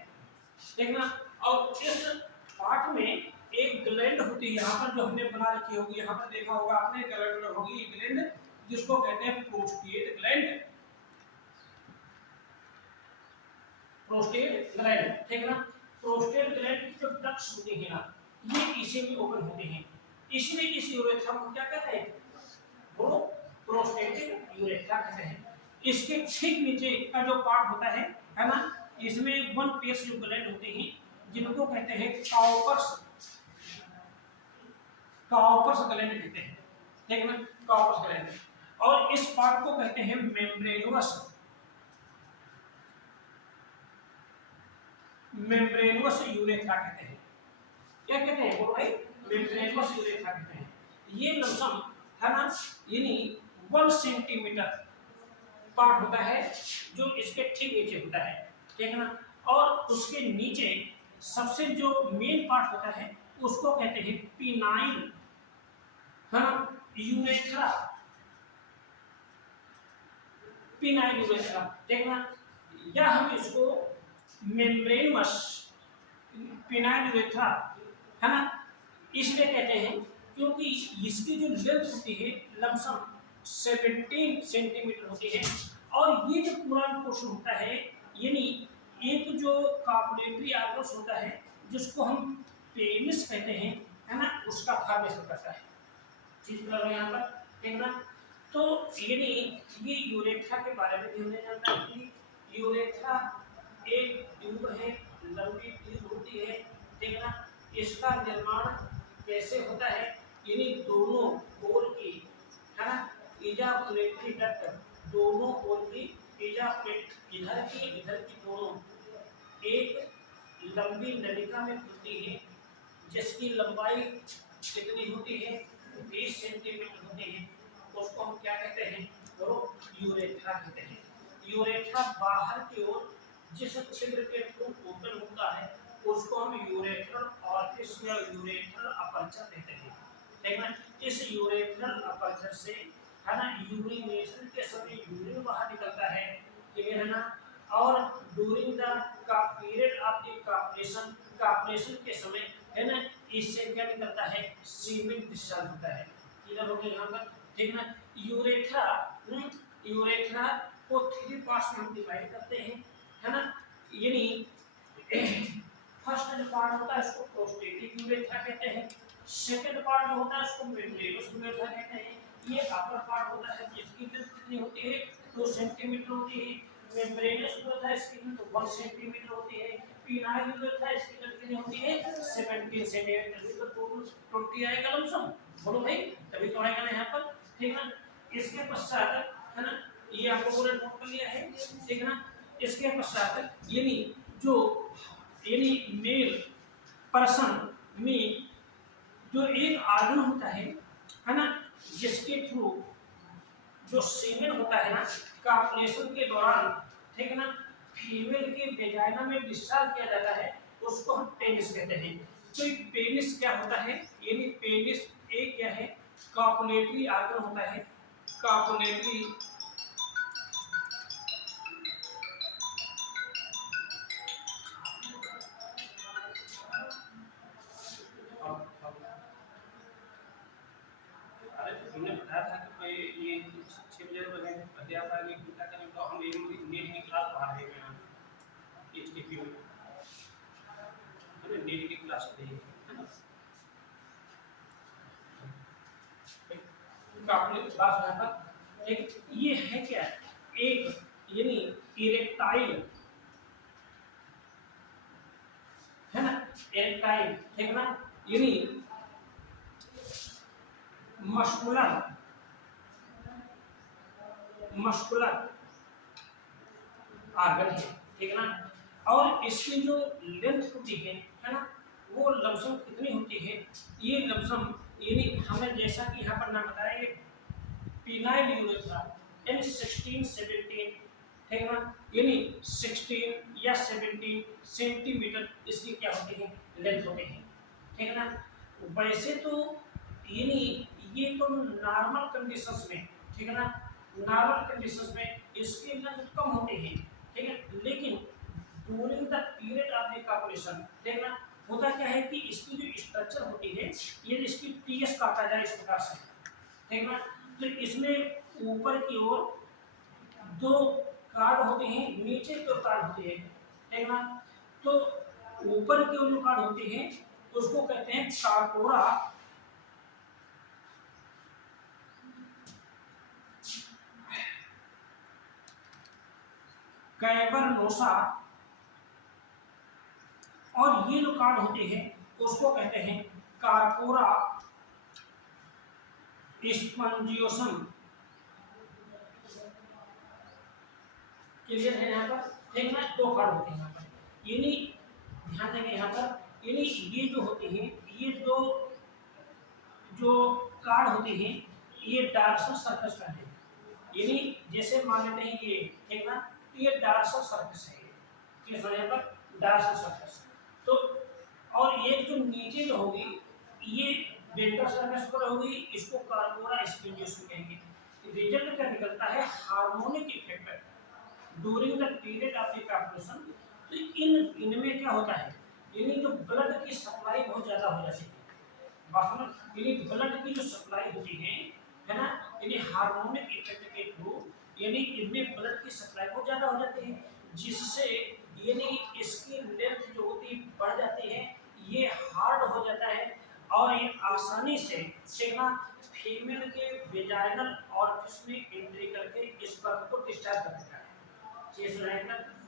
देखना। और इस पार्ट में एक ग्लैंड होती है, यहाँ पर जो हमने बना रखी होगी, यहाँ पर देखा होगा आपने, ग्लैंड होगी, ग्लैंड जिसको कहते हैं प्रोस्टेट ग्लैंड, प्रोस्टेट ग्लैंड, ठीक ना। प्रोस्टेट ग्लैंड की जो डक्ट्स होती है ना ये इसी में ओपन होते हैं, इसलिए इस यूरेथ्रा को क्या कहते हैं, वो प्रोस्टेटिक यूरेथ्रा कहते हैं। इसके ठीक नीचे का जो पार्ट होता है ना, इसमें वन पेस जो ग्लैंड होते हैं जिनको कहते हैं काउपर्स, काउपर्स ग्लैंड कहते हैं, ठीक है ना, काउपर्स ग्लैंड। और इस पार्ट को कहते हैं मेम्ब्रेनस, मेम्ब्रेनस यूरेथ्रा कहते हैं। क्या कहते हैं बोलो भाई? मेम्ब्रेनस यूरेथ्रा कहते हैं। ये लमसम है ना, यानी 1 सेंटीमीटर पार्ट होता है जो इसके ठीक नीचे होता है, ठीक है ना। और उसके नीचे सबसे जो मेन पार्ट होता है उसको कहते हैं पिनाइन, है ना, यूरेथ्रा, पिनाइन यूरेथ्रा, देखना। या हम इसको मेम्ब्रेनस पिनाइन यूरेथ्रा, है ना, इसलिए कहते हैं क्योंकि इसकी जो लेंथ होती है लमसम 17 सेंटीमीटर होती है। और ये जो पूरा पोर्शन होता है, यानी एक जो कार्पोरेटरी आर्गन्स होता है जिसको हम पेनिस कहते हैं, है ना, उसका फॉर्मेशन करता है। चीज क्लियर है यहाँ पर, ठीक ना। तो यानी ये यूरेथ्रा के बारे में ध्यान जानता है कि यूरेथ्रा एक ट्यूब है, लंबी ट्यूब होती है, ठीक ना। इसका निर्माण कैसे होता है, यानी दोनों ओर की, है ना, इजाकुलेटरी डक्ट, दोनों ओर की इजाकुलेट, इधर की दोनों एक लंबी नलिका में खुलती है जिसकी लंबाई कितनी होती है, 20 सेंटीमीटर होती है। उसको हम क्या कहते हैं, तो यूरेथ्रा कहते हैं। यूरेथ्रा बाहर की ओर जिस छिद्र के थ्रू ओपन होता है उसको हम यूरेथ्रल ऑरिफिस या यूरेथ्रल अपर्चर कहते हैं, ठीक है। इस यूरेथ्रल अपर्चर से, है ना, यूरिनेशन के समय यूरिन बाहर निकलता है, ठीक है ना। और ड्यूरिंग द का period of the corporation, corporation के समय, है ना, इससे क्या निकलता है, सीमेन डिस्चार्ज होता है। क्लियर हो गया यहाँ पर, ठीक ना। यूरेथ्रा, यूरेथ्रा को 3 पार्ट्स में हम डिवाइड करते हैं, है ना। यानी फर्स्ट जो पार्ट होता है उसको प्रोस्टेटिक यूरेथ्रा कहते हैं, सेकंड पार्ट जो होता है उसको मेम्ब्रेनस यूरेथ्रा कहते हैं। ये अपर पार्ट होता है जिसकी लेंथ कितनी होती है, 2 सेंटीमीटर होती है। मेम्ब्रेनस यूरेथ्रा इसकी लेंथ 1 सेंटीमीटर होती है। पिनाइन यूरेथ्रा इसकी लेंथ कितनी होती है, 17 सेंटीमीटर, तो टोटल 20 आएगा लमसम, बोलो भाई, तभी तो आएगा ना यहाँ पर, ठीक ना। इसके पश्चात, है ना, ये आपको पूरा नोट कर लिया है, ठीक ना। इसके पश्चात यानी जो, यानी मेल पर्सन में जो एक आर्गन होता है ना, जिसके थ्रू जो सीमेन होता है ना कार्पोरेशन के दौरान, ठीक है ना, फीमेल के वेजाइना में डिस्चार्ज किया जाता है, उसको हम पेनिस कहते हैं। तो ये पेनिस क्या होता है, यानी पेनिस एक क्या है, कार्पोरेटरी आर्गन होता है, कार्पोरेटरी हमने बताया था कि भाई ये 6 बजे पहले आता है कि क्या करें, तो हम नीट की क्लास पढ़ा रहे हैं एचटीपी में, है ना, नीट की क्लास है ना। आपने क्लास में था, एक ये है क्या, एक यानी इरेक्टाइल, है ना, इरेक्टाइल, ठीक ना, यानी मस्कुलर, मस्कुलर आर्गन है, ठीक ना। और इसकी जो लेंथ होती है ना, वो लमसम कितनी होती है, ये लमसम, यानी हमें जैसा कि यहाँ पर नाम बताया पिनाइल यूरेथ्रा, यानी 16 17, ठीक ना, यानी 16 या 17 सेंटीमीटर इसकी क्या होती है, लेंथ होती है, ठीक ना। वैसे तो यानी ये तो नॉर्मल कंडीशंस में, ठीक है ना, नॉर्मल कंडीशंस में इसकी लेंथ कम होती है, ठीक है। लेकिन during the period of the corporation, ठीक ना, होता क्या है कि इसकी जो स्ट्रक्चर होती है, ये इसकी टीएस काटा जाए इस प्रकार से, ठीक ना। तो इसमें ऊपर की ओर 2 कार्ड होते हैं, नीचे की ओर कार्ड होते हैं, ठीक ना। तो ऊपर की ओर जो कार्ड होते हैं उसको कहते हैं कार्पोरा, कैवर्नोसा, और ये जो कार्ड होते हैं उसको कहते हैं कार्पोरा स्पंजियोसम। क्लियर है यहाँ पर? ठीक ना, दो कार्ड होते हैं यहाँ पर, यानी ध्यान देंगे यहाँ पर, यानी ये जो होते हैं, ये दो जो कार्ड होते हैं ये डार्सल सर्कस का है, यानी जैसे मान लेते हैं ये, ठीक ना, तो ये डार्सल सर्कस है, किस वजह पर? Dorsal circus. तो और ये जो नीचे जो होगी ये वेंट्रल सर्कस पर होगी, इसको कार्पोरा स्पंजियोसम कहेंगे। रिजल्ट क्या निकलता है? Harmonic effect during the period of the copulation. तो इनमें क्या होता है, यानी जो ब्लड की सप्लाई बहुत ज्यादा हो जाती है, यानी ब्लड की जो सप्लाई होती है ना, यानी हार्मोनिक इफेक्ट के थ्रू, यानी इनमें ब्लड की सप्लाई बहुत ज्यादा हो जाती है, जिससे यानी इसकी लेंथ जो होती है बढ़ जाती है, ये हार्ड हो जाता है और ये आसानी से फीमेल के वेजाइनल ऑरिफिस में एंट्री करके इस स्पर्म को डिस्चार्ज कर देता है।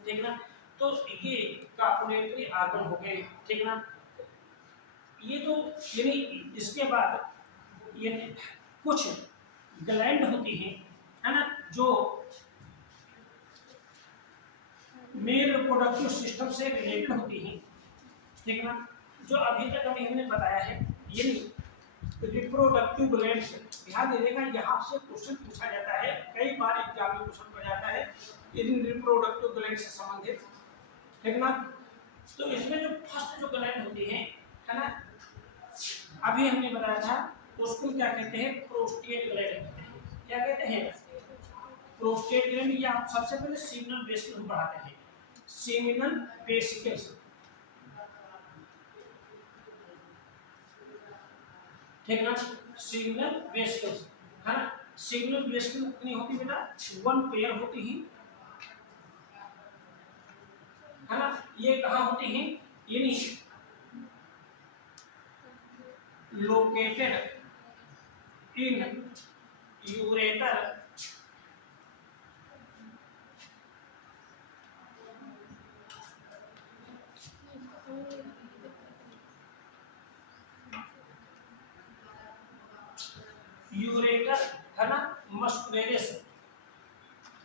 ठीक ना, तो ये कॉपुलेटरी ऑर्गन हो गए, ठीक ना। ये तो यानी इसके बाद ये कुछ ग्लैंड होती हैं, है ना, जो मेल रिप्रोडक्टिव सिस्टम से रिलेटेड होती हैं, ठीक ना, जो अभी तक अभी हमने बताया है, यानी रिप्रोडक्टिव ग्लैंड्स। ध्यान दीजिएगा, यहाँ से क्वेश्चन पूछा जाता है, कई बार एग्जाम में क्वेश्चन पूछा जाता है इन रिप्रोडक्टिव ग्लैंड से संबंधित, ठीक ना। तो इसमें जो फर्स्ट जो ग्लैंड होती है ना, अभी हमने बताया था, उसको क्या कहते हैं? प्रोस्टेट ग्लैंड कहते हैं। क्या कहते हैं? Prostate gland. ये आप सबसे पहले सीमिनल वेसिकल्स पढ़ाते हैं, सीमिनल वेसिकल्स, ठीक ना, सीमिनल वेसिकल्स, है ना। सीमिनल वेसिकल कितनी होती बेटा? 1 पेयर होती है ना। ये कहाँ होती हैं? यानी located in ureter यूरेटर, है ना, मस्कुलरिस,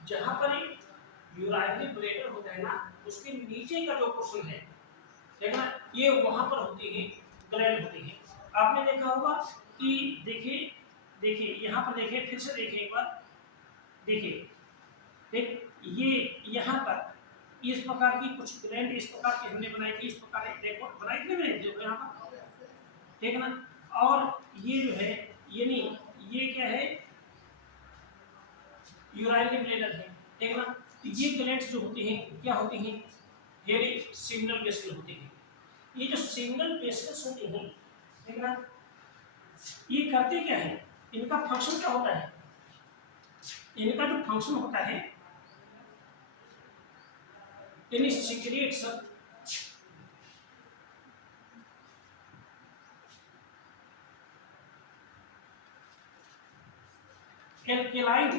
जहां पर यूराइनरी ब्लैडर होता है ना, उसके नीचे का जो पोर्शन है, ठीक है ना, ये वहां पर होती है, ग्लैंड होती है। आपने देखा होगा कि देखिए देखिए यहाँ पर देखिए, फिर से देखिए एक बार, देखिए ठीक, ये यहाँ पर इस प्रकार की कुछ ग्लैंड इस प्रकार की हमने बनाई थी, इस प्रकार देखो बनाई थी मैंने, देखो यहाँ पर, ठीक है ना। और ये जो है, ये नहीं, ये क्या है? यूराइनरी ब्लैडर है, ठीक है ना। तो ये ग्लैंड्स जो होती हैं क्या होती हैं? हेरी सिग्नल वेसिकल होती हैं। ये जो सिग्नल वेसिकल्स होती हैं, ठीक है ना, ये करते क्या है? इनका फंक्शन क्या होता है? इनका जो फंक्शन होता है, यानी सीक्रेट्स एल्केलाइन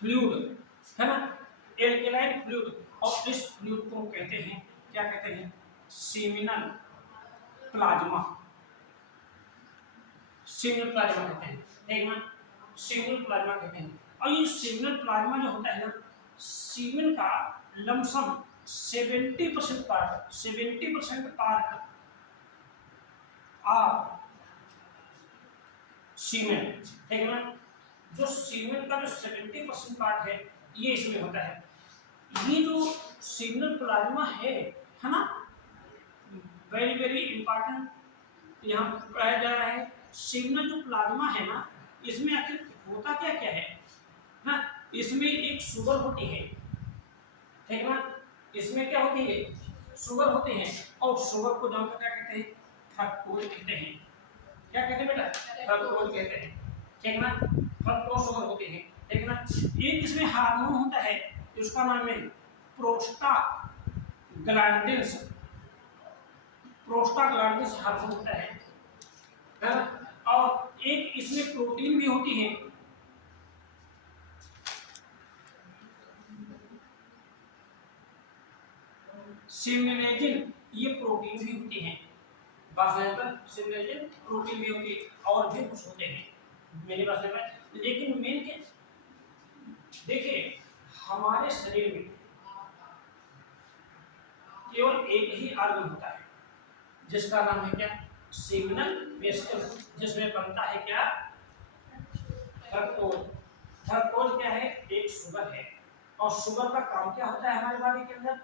फ्लूइड, है ना, एल्केलाइन फ्लूइड, और इस फ्लूइड को कहते हैं, क्या कहते हैं? सीमिनल प्लाज्मा, सीमिनल प्लाज्मा कहते हैं, ठीक ना, सीमिनल प्लाज्मा कहते हैं। और ये सीमिनल प्लाज्मा जो होता है ना, सीमिन का लमसम 70% पार्ट, 70% पार्ट ऑफ सीमेन, ठीक है ना। जो सीमेन का जो 70% पार्ट है, ये इसमें होता है। ये जो सिग्नल प्लाज्मा है ना, वेरी वेरी इंपॉर्टेंट यहाँ पढ़ाया जा रहा है। सिग्नल जो प्लाज्मा है ना, इसमें आखिर होता क्या क्या है ना, इसमें एक शुगर होती है, ठीक है ना, इसमें क्या होती है? शुगर होती है, और शुगर को हम क्या कहते हैं? फ्रक्टोज कहते हैं। क्या कहते हैं बेटा? फ्रक्टोज कहते हैं, ठीक है ना। फ्रक्टोज शुगर होती है, ठीक है ना। एक इसमें हार्मोन होता है, उसका नाम है प्रोस्टाग्लैंडिन्स, प्रोस्टाग्लैंडिन्स हार्मोन होता है ना। और एक इसमें प्रोटीन भी होती है, सिमुलेजिन ये प्रोटीन भी होती हैं, बात है पर सिमुलेजिन प्रोटीन भी होती है और भी कुछ होते हैं मेरी बात है। लेकिन मेन के देखिए हमारे शरीर में केवल एक ही ऑर्गन होता है जिसका नाम है क्या, सेमिनल वेसिकल, जिसमें बनता है क्या, फ्रक्टोज। फ्रक्टोज क्या है, एक शुगर है और शुगर का काम क्या होता है हमारे बॉडी के अंदर,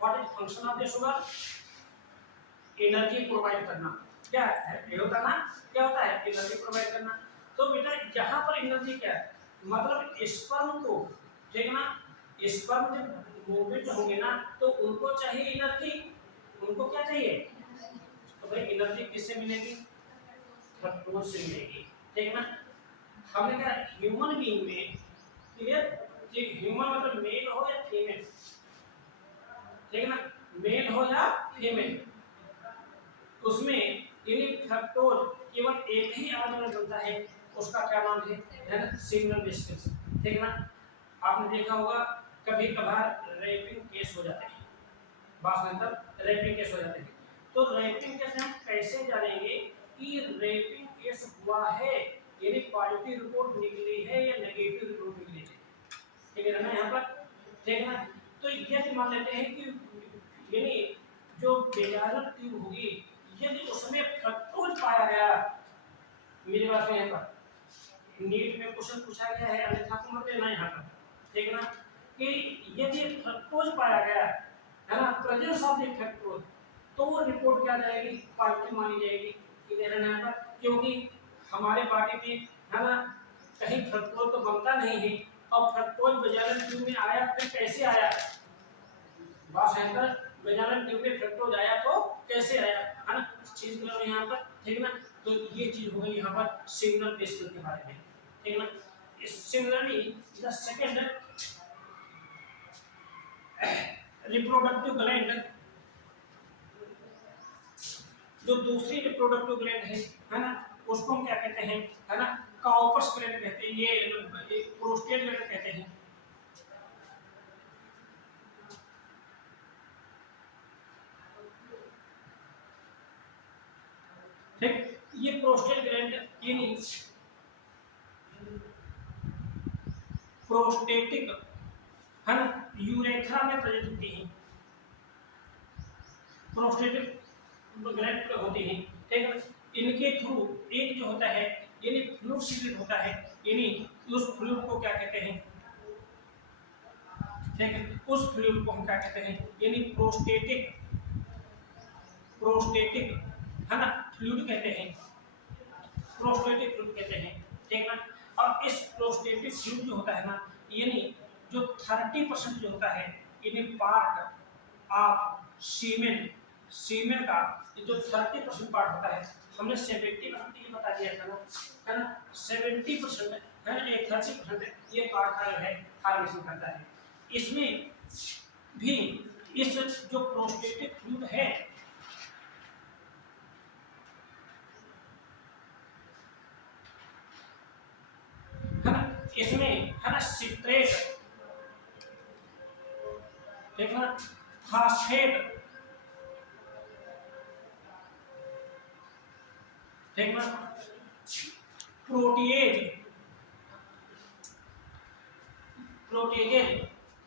what is function of the sugar, energy provide करना। क्या है ये होता है ना, क्या होता है एनर्जी प्रोवाइड करना। तो बेटा यहाँ पर एनर्जी क्या है, मतलब स्पर्म को, ठीक है ना, स्पर्म जब मूवमेंट होंगे ना तो उनको चाहिए एनर्जी, उनको क्या चाहिए, तो भाई एनर्जी किससे मिलेगी, फ्रक्टोज से मिलेगी, ठीक है ना। हमने कहा ह्यूमन बीइंग में, क्लियर, कि ह्यूमन मतलब मेल हो या फीमेल, ठीक है ना, मेल हो या फीमेल, उसमें यानी फ्रक्टोज केवल एक ही ऑर्गन में बनता है, उसका क्या नाम है ना, सिग्नल वेसिकल्स, ठीक है ना। आपने देखा होगा कभी कभार रेपिंग केस हो जाते हैं, बात मतलब रेपिंग केस हो जाते हैं, तो रेपिंग केस हम कैसे जानेंगे कि रेपिंग केस हुआ है, यानी पॉजिटिव रिपोर्ट निकली है या नेगेटिव रिपोर्ट निकली है, ठीक है ना यहाँ पर, ठीक है ना। तो यदि मान लेते हैं कि यानी जो वेजाइनल ट्यूब होगी, यदि उसमें फ्रक्टोज पाया गया, मेरी बात में यहाँ पर नीट में क्वेश्चन पूछा गया है, अन्यथा को मत लेना यहाँ पर, ठीक है ना, कि यदि फ्रक्टोज पाया गया है ना, प्रेजेंस ऑफ द फ्रक्टोज, तो वो रिपोर्ट क्या जाएगी, पॉजिटिव मानी जाएगी, क्लियर है यहाँ पर, क्योंकि हमारे बॉडी में है ना कहीं फ्रक्टोज तो बनता नहीं है, और फ्रक्टोज वेजाइनल ट्यूब में आया फिर कैसे आया, बात है पर वेजाइनल ट्यूब में फ्रक्टोज आया तो कैसे आया, है ना, इस चीज को यहाँ पर, ठीक है ना। तो ये चीज हो गई यहाँ पर सिग्नल वेसिकल के बारे में, ठीक है ना। Similarly the second reproductive gland, जो दूसरी रिप्रोडक्टिव ग्लैंड है ना, उसको हम क्या कहते हैं, है ना, काउपर्स ग्लैंड कहते हैं, ये प्रोस्टेट ग्लैंड कहते हैं, ठीक। ये प्रोस्टेट ग्लैंड यानी प्रोस्टेटिक, है ना, यूरेथ्रा में प्रेजेंट होती है, प्रोस्टेटिक ग्लैंड होती है, ठीक है। इनके थ्रू एक जो होता है यानी फ्लूइड सीक्रेट होता है, यानी उस फ्लूइड को क्या कहते हैं, ठीक है, उस फ्लूइड को हम क्या कहते हैं, यानी प्रोस्टेटिक, प्रोस्टेटिक है ना फ्लूइड कहते हैं, प्रोस्टेटिक फ्लूइड कहते हैं, ठीक है ना। और इस प्रोस्टेटिक फ्लूइड जो होता है ना, यानी जो 30% जो होता है, यानी पार्ट ऑफ सीमेन, सीमेन का जो 30% पार्ट होता है, हमने 70% ये बता दिया था ना, है ना, 70% है ना, ये 30% ये पार्ट का है फॉर्मेशन करता है। इसमें भी इस जो प्रोस्टेटिक फ्लूइड है ना, इसमें है ना सिट्रेट, ठीक है, फास्फेट, ठीक है, प्रोटीएज, प्रोटीएज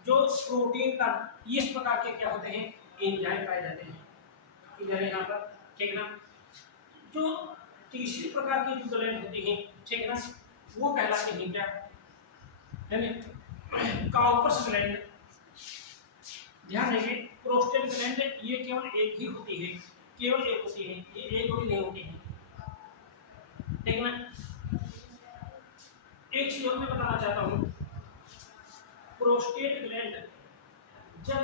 जो प्रोटीन का, इस प्रकार के क्या होते हैं, एंजाइम पाए जाते हैं, इधर यहाँ पर, ठीक है ना। जो तीसरी प्रकार की जो ग्लैंड होती हैं, ठीक है ना, वो कहलाते हैं क्या, यानी काउपर्स ग्लैंड। ध्यान देंगे प्रोस्टेट ग्लैंड ये केवल एक ही होती है, केवल एक होती है, ये एक और नहीं होती है, ठीक है ना। एक चीज और मैं बताना चाहता हूँ, प्रोस्टेट ग्लैंड जब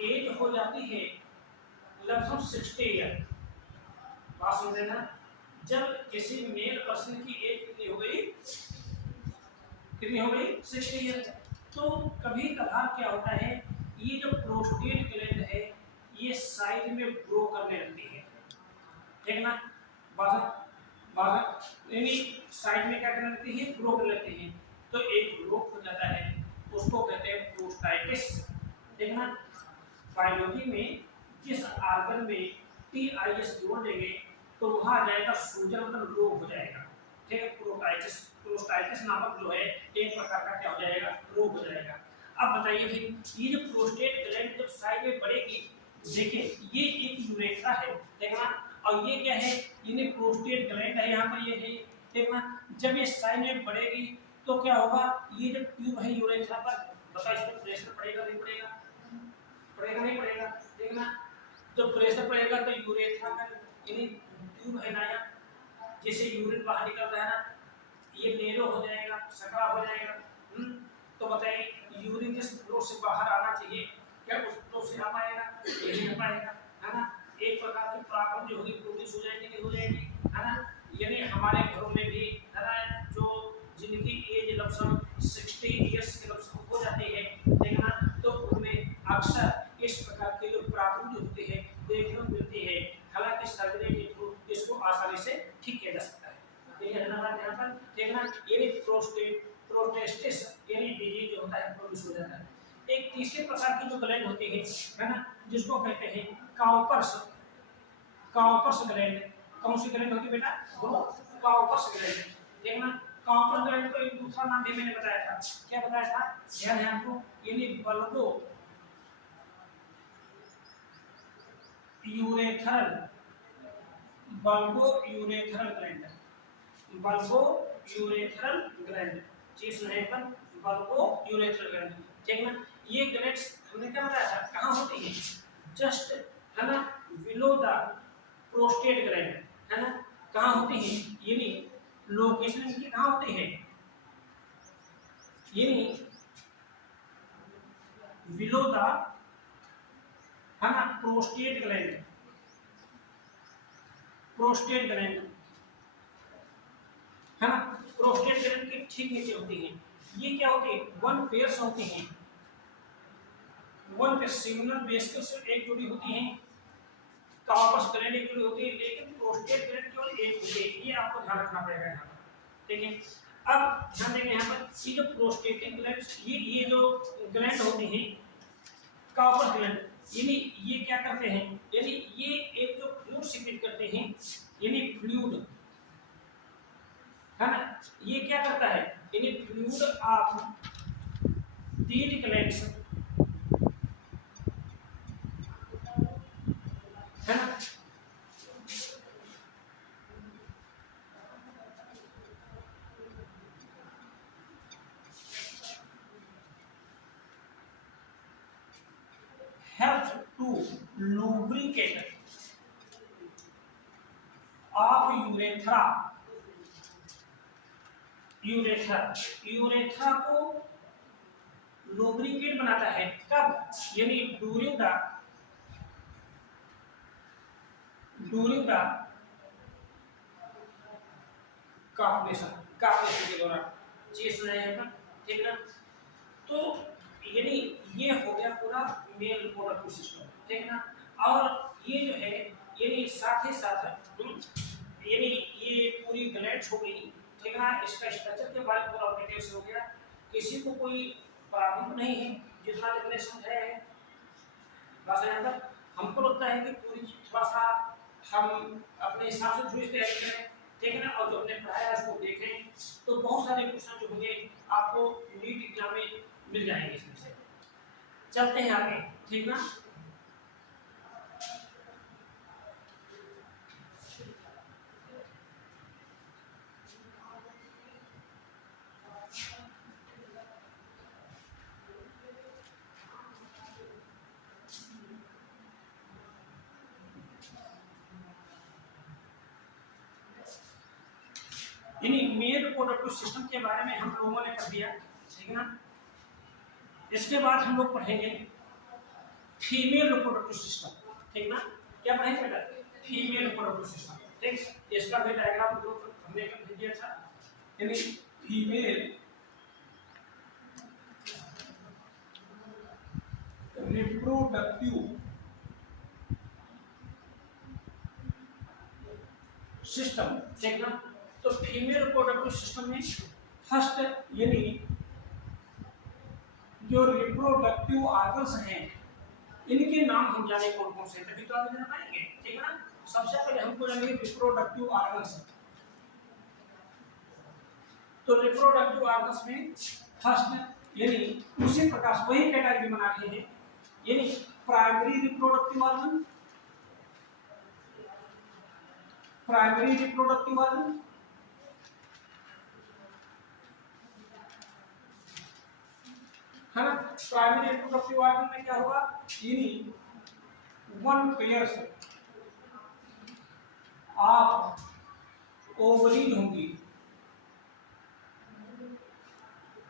एज हो जाती है लगभग 60 ईयर, बात सुन रहे ना, जब किसी मेल पर्सन की एज कितनी हो गई, कितनी हो गई 60 ईयर, तो कभी कभार क्या होता है, ये जो प्रोस्टेट ग्लैंड है ये साइड में ग्रो करने लगती है, ठीक ना, बाहर बाहर यानी साइड में क्या करने लगती है, ग्रो करने लगती है, तो एक ग्रोथ हो जाता है, उसको कहते हैं प्रोस्टाइटिस, ठीक ना। बायोलॉजी में जिस आर्गन में TIS जोड़ देंगे तो वहां आ जाएगा सूजन, मतलब रोग हो जाएगा। ठीक है, प्रोस्टाइटिस नामक जो है एक प्रकार का क्या हो जाएगा, रोग हो जाएगा। अब बताइए फिर ये जो प्रोस्टेट ग्लैंड जब साइज में बढ़ेगी, देखिए ये एक यूरेथ्रा है, देखना, और ये क्या है, ये प्रोस्टेट ग्लैंड है, यहाँ पर ये है, देखना। जब ये साइज में बढ़ेगी तो क्या होगा, ये जो ट्यूब है यूरेथ्रा पर, बताओ इस पर प्रेशर पड़ेगा नहीं पड़ेगा, पड़ेगा नहीं पड़ेगा, देखना। जब प्रेशर पड़ेगा तो यूरेथ्रा का यानी ट्यूब है ना, जैसे यूरिन बाहर निकलता है ना, ये नेरो हो जाएगा, सकरा हो जाएगा। तो बताइए यूरिन जिस फ्लो से बाहर आना चाहिए, क्या उस फ्लो से आ पाएगा, ये नहीं आ पाएगा, है ना। एक प्रकार की प्रॉब्लम जो होगी प्रोड्यूस हो जाएगी, नहीं हो जाएगी, है ना। यानी हमारे घरों में भी, है ना, जो जिनकी एज लमसम 60 इयर्स के लमसम हो जाती है, देखना, तो उनमें अक्सर इस प्रकार की जो प्रॉब्लम जो होती है देखने को मिलती है। हालांकि सर्जरी के थ्रू इसको आसानी से ठीक किया जा सकता है। देखिए यहाँ पर देखना, ये प्रोस्टेटिस यानी डिजीज जो होता है प्रोड्यूस हो जाता है। एक तीसरे प्रकार की जो ग्लैंड होती है ना, जिसको कहते हैं काउपर्स, काउपर्स ग्लैंड। कौन सी ग्लैंड होती है बेटा, बोलो, काउपर्स ग्लैंड। देखना, काउपर्स ग्लैंड को एक दूसरा नाम भी मैंने बताया था, क्या बताया था, ध्यान है आपको, यानी bulbo urethral, bulbo urethral gland, bulbo urethral gland, चीज नहीं पर बल्बो यूरेथ्रल ग्लैंड। ठीक ना, ये ग्लैंड्स हमने क्या बताया था, कहाँ होती है, जस्ट, है ना, बिलो द प्रोस्टेट ग्लैंड, है ना, कहाँ होती है, यानी लोकेशन इनकी कहाँ होती है, यानी बिलो द, है ना, प्रोस्टेट ग्लैंड, प्रोस्टेट ग्लैंड, है ना, प्रोस्टेट ग्लैंड के ठीक नीचे होती है। ये क्या होती है, वन पेयर्स होती हैं, वन पे सिग्नल वेसिकल्स एक जोड़ी होती हैं, काउपर्स ग्लैंड एक जोड़ी होती है, लेकिन प्रोस्टेट ग्लैंड केवल एक होती है, ये आपको ध्यान रखना पड़ेगा यहाँ पर। ठीक है, अब ध्यान देंगे यहाँ पर, ये जो प्रोस्टेटिक ग्लैंड, ये जो ग्लैंड होती हैं काउपर्स ग्लैंड, यानी ये क्या करते हैं, यानी ये एक जो फ्लूइड सीक्रेट करते हैं, यानी फ्लूइड, है ना, ये क्या करता है, यानी फ्लूइड ऑफ दीज ग्लैंड्स, है ना, helps to lubricate of urethra, urethra को लुब्रिकेट बनाता है, कब, यानी ड्यूरिंग द कार्पोरेशन के दौरान, चीज सुना है, ठीक ना। तो यानी ये हो गया पूरा मेल रिप्रोडक्टिव सिस्टम, ठीक ना। और ये जो है, यानी साथ ही साथ, यानी ये पूरी ग्लैंड्स हो गई, ठीक ना, इसका स्ट्रक्चर के बारे में पूरा डिटेल्स हो गया। किसी को कोई प्रॉब्लम नहीं है, जितना जितने समझाया है बस यहाँ तक। हमको लगता है कि पूरी थोड़ा सा हम अपने हिसाब से थोड़ी तैयारी करें, ठीक है ना, और जो हमने पढ़ाया उसको देखें, तो बहुत सारे क्वेश्चन जो होंगे आपको नीट एग्जाम में मिल जाएंगे इसमें से। चलते हैं आगे, ठीक ना। यानी मेल रिप्रोडक्टिव सिस्टम के बारे में हम लोगों ने कर दिया, ठीक है ना। इसके बाद हम लोग पढ़ेंगे फीमेल रिप्रोडक्टिव सिस्टम, ठीक ना। क्या पढ़ेंगे बेटा, फीमेल रिप्रोडक्टिव सिस्टम, ठीक। इसका भी डायग्राम हमने कर दिया था, यानी फीमेल रिप्रोडक्टिव सिस्टम, ठीक ना। तो फीमेल रिप्रोडक्टिव सिस्टम में फर्स्ट, यानी जो रिप्रोडक्टिव ऑर्गन्स हैं इनके नाम हम जाने कौन कौन से, तभी तो आगे जान पाएंगे, ठीक है ना। सबसे पहले हमको जानेंगे रिप्रोडक्टिव ऑर्गन्स। तो रिप्रोडक्टिव ऑर्गन्स में फर्स्ट यानी उसी प्रकार वही कैटेगरी बना रहे हैं, यानी primary reproductive organ, primary reproductive organ, है ना। प्राइमरी रिप्रोडक्टिव ऑर्गन में क्या होगा, यानी वन पेयर्स ऑफ ओवरीज होंगी,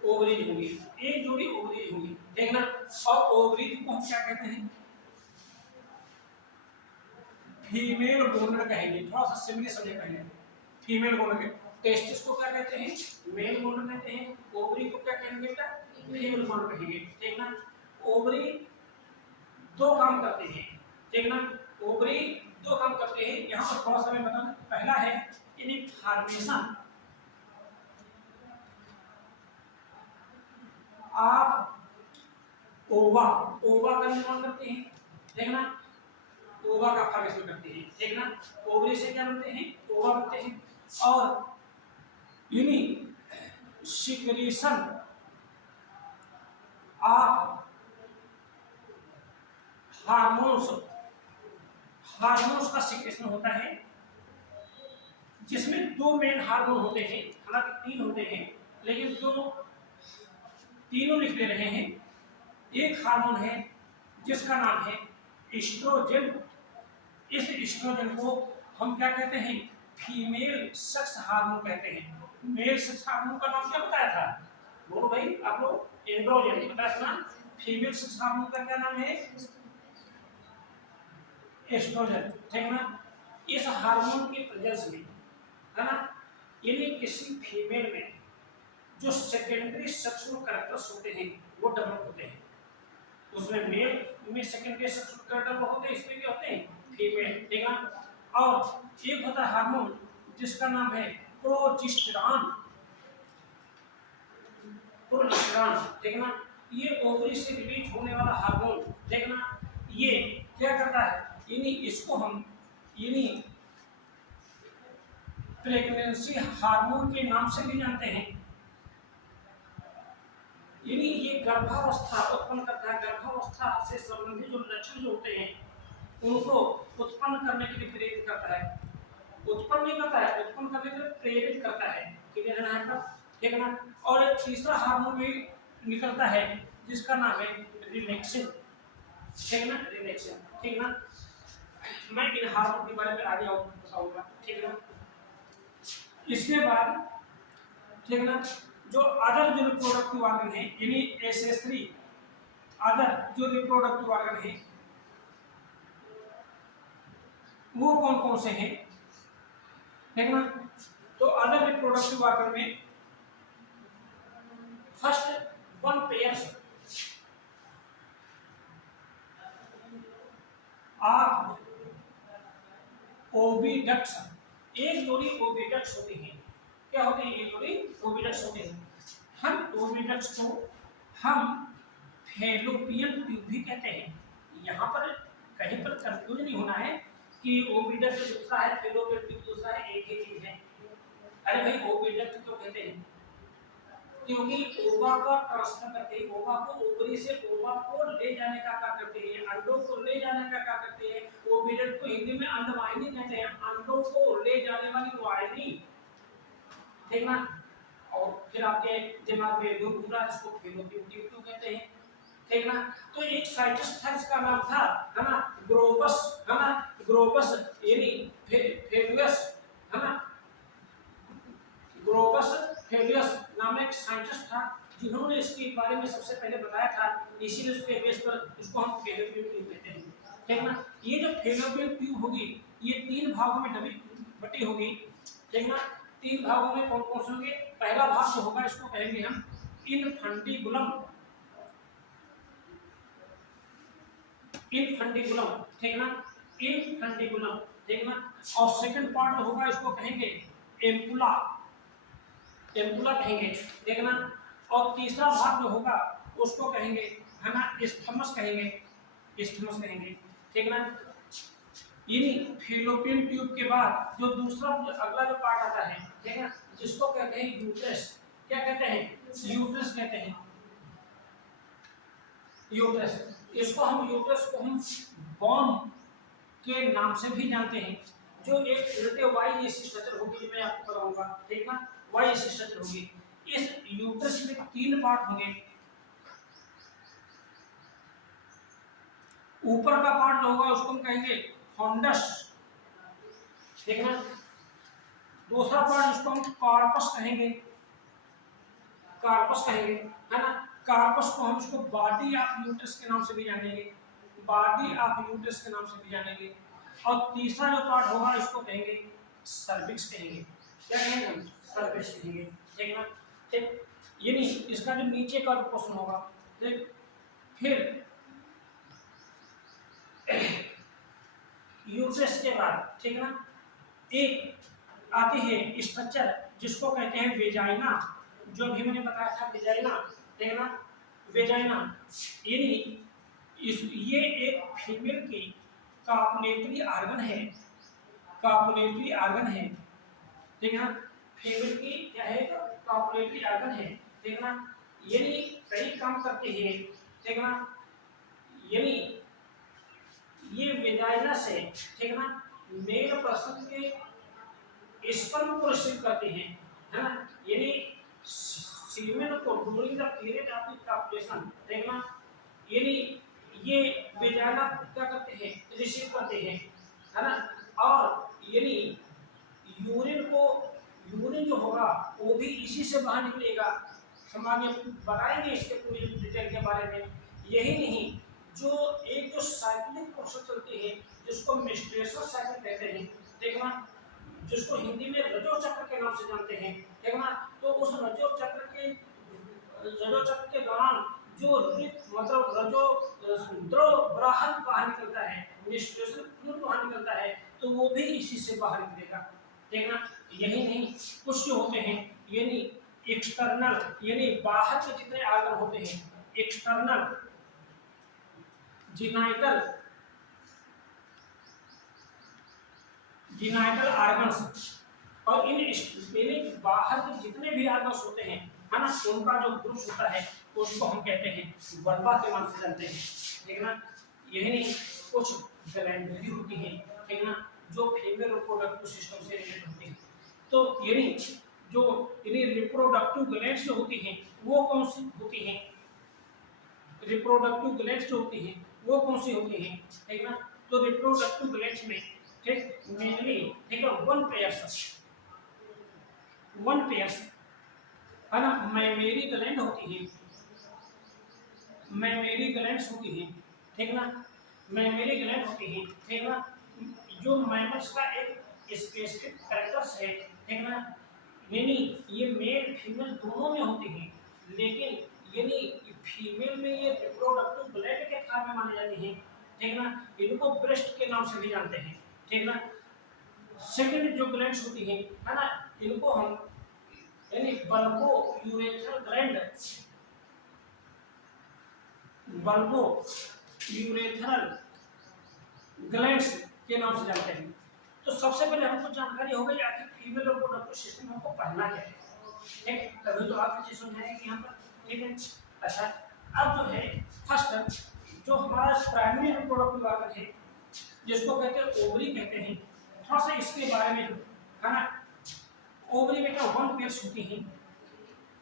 ओवरीज होंगी, एक जोड़ी ओवरीज होंगी, देखना। और ओवरीज को हम क्या कहते हैं, फीमेल गोनड कहेंगे। थोड़ा सा सिमिलर समझे पहले, फीमेल गोनड। टेस्टिस को क्या कहते हैं, मेल गोनड कहते हैं। ओवरी को क्या कहेंगे बेटा, फीमेल गोनड कहेंगे, ठीक ना। ओवरी दो काम करते हैं, ठीक ना। ओवरी दो काम करते हैं, यहाँ पर थोड़ा सा मैं बताना। पहला है यानी फॉर्मेशन आप ओवा, ओवा का निर्माण करते हैं, देखना। ओवा का फॉर्मेशन करते हैं, देखना। ओवरी से क्या बनते हैं, ओवा बनते हैं। और यानी सिक्रीशन ऑफ हार्मोन्स, हार्मोन्स का सिक्रेशन होता है, जिसमें दो मेन हार्मोन होते हैं, हालांकि तीन होते हैं, लेकिन दो तीनों लिख ले रहे हैं। एक हार्मोन है जिसका नाम है एस्ट्रोजन। इस एस्ट्रोजन को हम क्या कहते हैं, फीमेल सेक्स हार्मोन कहते हैं। मेल सेक्स हार्मोन का नाम क्या बताया था, बोलो भाई आप लोग, एंड्रोजन बताया था ना। फीमेल सेक्स हार्मोन का क्या नाम है, एस्ट्रोजन, ठीक ना। इस हार्मोन के प्रेजेंस में, है ना, यानी किसी फीमेल में जो सेकेंडरी सेक्सुअल कैरेक्टर्स होते हैं वो डेवलप होते हैं। उसमें मेल में सेकेंडरी सेक्सुअल कैरेक्टर होते हैं, इसमें क्या होते हैं, फीमेल, ठीक ना। और एक होता है हार्मोन जिसका नाम है प्रोजेस्टेरॉन, प्रोजेस्टेरॉन, ठीक ना। ये ओवरी से रिलीज होने वाला हार्मोन, देखना। ये क्या करता है, यानी इसको हम यानी प्रेगनेंसी हार्मोन के नाम से भी जानते हैं। यानी ये गर्भावस्था उत्पन्न करता है, गर्भावस्था से संबंधित जो लक्षण जो होते हैं उनको उत्पन्न करने के लिए प्रेरित करता है। उत्पन्न नहीं करता है, उत्पन्न करने के लिए प्रेरित करता है, क्लियर है ना, ठीक है ना। और एक तीसरा हार्मोन भी निकलता है जिसका नाम है रिलैक्सिन, ठीक है ना, रिलैक्सिन, ठीक ना। मैं इन हार्मोन के बारे में आगे बताऊंगा, ठीक है ना। इसके बाद, ठीक है ना, जो अदर जो रिप्रोडक्टिव ऑर्गन है, यानी एसेसरी अदर जो रिप्रोडक्टिव ऑर्गन है वो कौन कौन से हैं, ठीक ना। तो अदर रिप्रोडक्टिव ऑर्गन में first one pairs of oviducts, एक जोड़ी ओविडक्ट्स होते हैं। क्या होते हैं, एक जोड़ी ओविडक्ट्स होते हैं। हम ओविडक्ट्स को हम फैलोपियन ट्यूब भी कहते हैं। यहाँ पर कहीं पर कंफ्यूज नहीं होना है कि ओविडक्ट दूसरा है, फैलोपियन ट्यूब दूसरा है, एक ही चीज है। अरे भाई ओविडक्ट क्यों कहते हैं, क्योंकि ओवा का ट्रांसफर करते हैं, ओवा को ओवरी से ओवा को ले जाने का कार्य करते हैं, अंडों को ले जाने का कार्य करते हैं। ओविडक्ट को हिंदी में अंडवाहिनी कहते हैं, अंडों को ले जाने वाली वाहिनी, ठीक ना। और फिर आपके दिमाग में जो पूरा इसको फैलोपियन ट्यूब क्यों कहते हैं, ठीक ना। तो एक साइंटिस्ट था जिसका नाम था, है ना, ग्रोबस, है ना, ग्रोबस यानी फेलियस, है ना, ग्रोबस फेलियस नाम एक साइंटिस्ट था जिन्होंने इसके बारे में सबसे पहले बताया था। इसीलिए उसके बेस पर इसको हम फैलोपियन ट्यूब कहते हैं, ठीक ना। ये जो फैलोपियन ट्यूब होगी ये तीन भागों में बटी होगी, ठीक ना। तीन भागों में कौन कौन से होंगे, पहला भाग जो होगा इसको कहेंगे हम इनफंडिबुलम, इनफंडिबुलम, ठीक ना, इनफंडिबुलम, ठीक ना। और सेकंड पार्ट जो होगा इसको कहेंगे एम्पुला, एम्पुला कहेंगे, देखना। और तीसरा भाग जो होगा उसको कहेंगे, है ना, स्थमस कहेंगे, इस्थमस कहेंगे, ठीक है ना। यानी फेलोपियन ट्यूब के बाद जो दूसरा अगला जो पार्ट आता है, ठीक है, जिसको कहते हैं यूट्रस। क्या कहते हैं? यूट्रस कहते हैं। यूट्रस, इसको हम यूट्रस को हम बॉम्ब के नाम से भी जानते हैं। जो एक रिलेटिव वाई जैसी स्ट्रक्चर होगी, मैं आपको बताऊंगा, ठीक ना, वाई जैसी स्ट्रक्चर होगी। इस यूट्रस में 3 पार्ट होंगे। ऊपर का पार्ट जो होगा उसको हम कहेंगे फंडस, ठीक ना। दूसरा पार्ट जिसको हम कार्पस कहेंगे, कार्पस कहेंगे, है ना। कार्पस को हम इसको बॉडी ऑफ यूट्रस के नाम से भी जानेंगे, बॉडी ऑफ यूट्रस के नाम से भी जानेंगे। और तीसरा जो पार्ट होगा इसको कहेंगे सर्विक्स कहेंगे। क्या कहेंगे हम? सर्विक्स कहेंगे, ठीक ना। ठीक, यानी इसका जो नीचे का पोर्शन होगा, ठीक। फिर यूट्रस के बाद, ठीक ना, एक आती है स्ट्रक्चर जिसको कहते हैं वेजाइना। जो भी मैंने बताया था वेजाइना, ठीक ना, वेजाइना। यानी ये एक फीमेल की कापुलेटरी ऑर्गन है, कापुलेटरी ऑर्गन है, ठीक है ना। फीमेल की क्या है? कापुलेटरी ऑर्गन है, ठीक ना। यानी कई काम करते हैं, ठीक ना। यानी ये वेजाइना से, ठीक ना, मेल पर्सन के स्पर्म को रिसीव करते हैं, है ना। यानी सीमेन को during the period of the कापुलेशन, ठीक ना, यानी ये वेजाइना क्या करते हैं? रिसीव करते हैं, है ना। और यानी यूरिन को, यूरिन जो होगा वो भी इसी से बाहर निकलेगा। हम आगे बताएंगे इसके पूरी डिटेल के बारे में। यही नहीं, जो एक जो साइक्लिक प्रोसेस चलती है जिसको मेंस्ट्रुएशन साइकिल कहते हैं, ठीक ना, जिसको हिंदी में रजो चक्र के नाम से जानते हैं, ठीक ना। तो उस रजो चक्र के दौरान जो मतलब रजो द्रव बाहर निकलता है, मेंस्ट्रुएशन फ्लूइड बाहर निकलता है, तो वो भी इसी से बाहर निकलेगा, ठीक ना। यही नहीं, कुछ जो होते हैं यानी एक्सटर्नल, यानी बाहर के जितने ऑर्गन होते हैं, एक्सटर्नल जीनाइटल ऑर्गन्स, और इन बाहर के जितने भी ऑर्गन्स होते हैं, है ना, उनका जो ग्रुप होता है उसको हम कहते हैं वल्वा के नाम से जानते हैं, ठीक ना। यही नहीं, कुछ ग्लैंड भी होती हैं, ठीक ना, जो फीमेल रिप्रोडक्टिव सिस्टम से रिलेटेड होती हैं। तो यानी जो इन्हीं रिप्रोडक्टिव ग्लैंड्स जो होती हैं वो कौन सी होती हैं? रिप्रोडक्टिव ग्लैंड्स जो होती हैं वो कौन सी होती हैं, ठीक ना। तो रिप्रोडक्टिव ग्लैंड्स में, ठीक, मेनली, ठीक है, वन पेयर्स, है ना, मैमेरी ग्लैंड होती है, मैमेरी ग्लैंड्स होती हैं, ठीक ना, मैमेरी ग्लैंड होती हैं, ठीक ना। जो मैमल्स का एक स्पेसिफिक कैरेक्टर्स है, ठीक ना। यानी ये मेल फीमेल दोनों में होती हैं, लेकिन यानी फीमेल में ये रिप्रोडक्टिव ग्लैंड के फॉर्म में माने जाते हैं, ठीक ना। इनको ब्रेस्ट के नाम से भी जानते हैं, ठीक ना। सेकंड जो ग्लैंड्स होती हैं, है ना, इनको हम यानी bulbo urethral gland, bulbo urethral glands के नाम से जानते हैं। तो सबसे पहले हमको जानकारी हो गई आखिर फीमेल रिप्रोडक्टिव सिस्टम हमको पढ़ना क्या है, ठीक, तभी तो आप चीज समझाएंगे यहाँ पर, ठीक है। अच्छा, अब जो है फर्स्ट जो हमारा प्राइमरी रिप्रोडक्टिव ऑर्गन है जिसको कहते हैं ओवरी कहते हैं, थोड़ा सा इसके बारे में, है ना। ओवरी बेटा 1 पेयर्स होती हैं,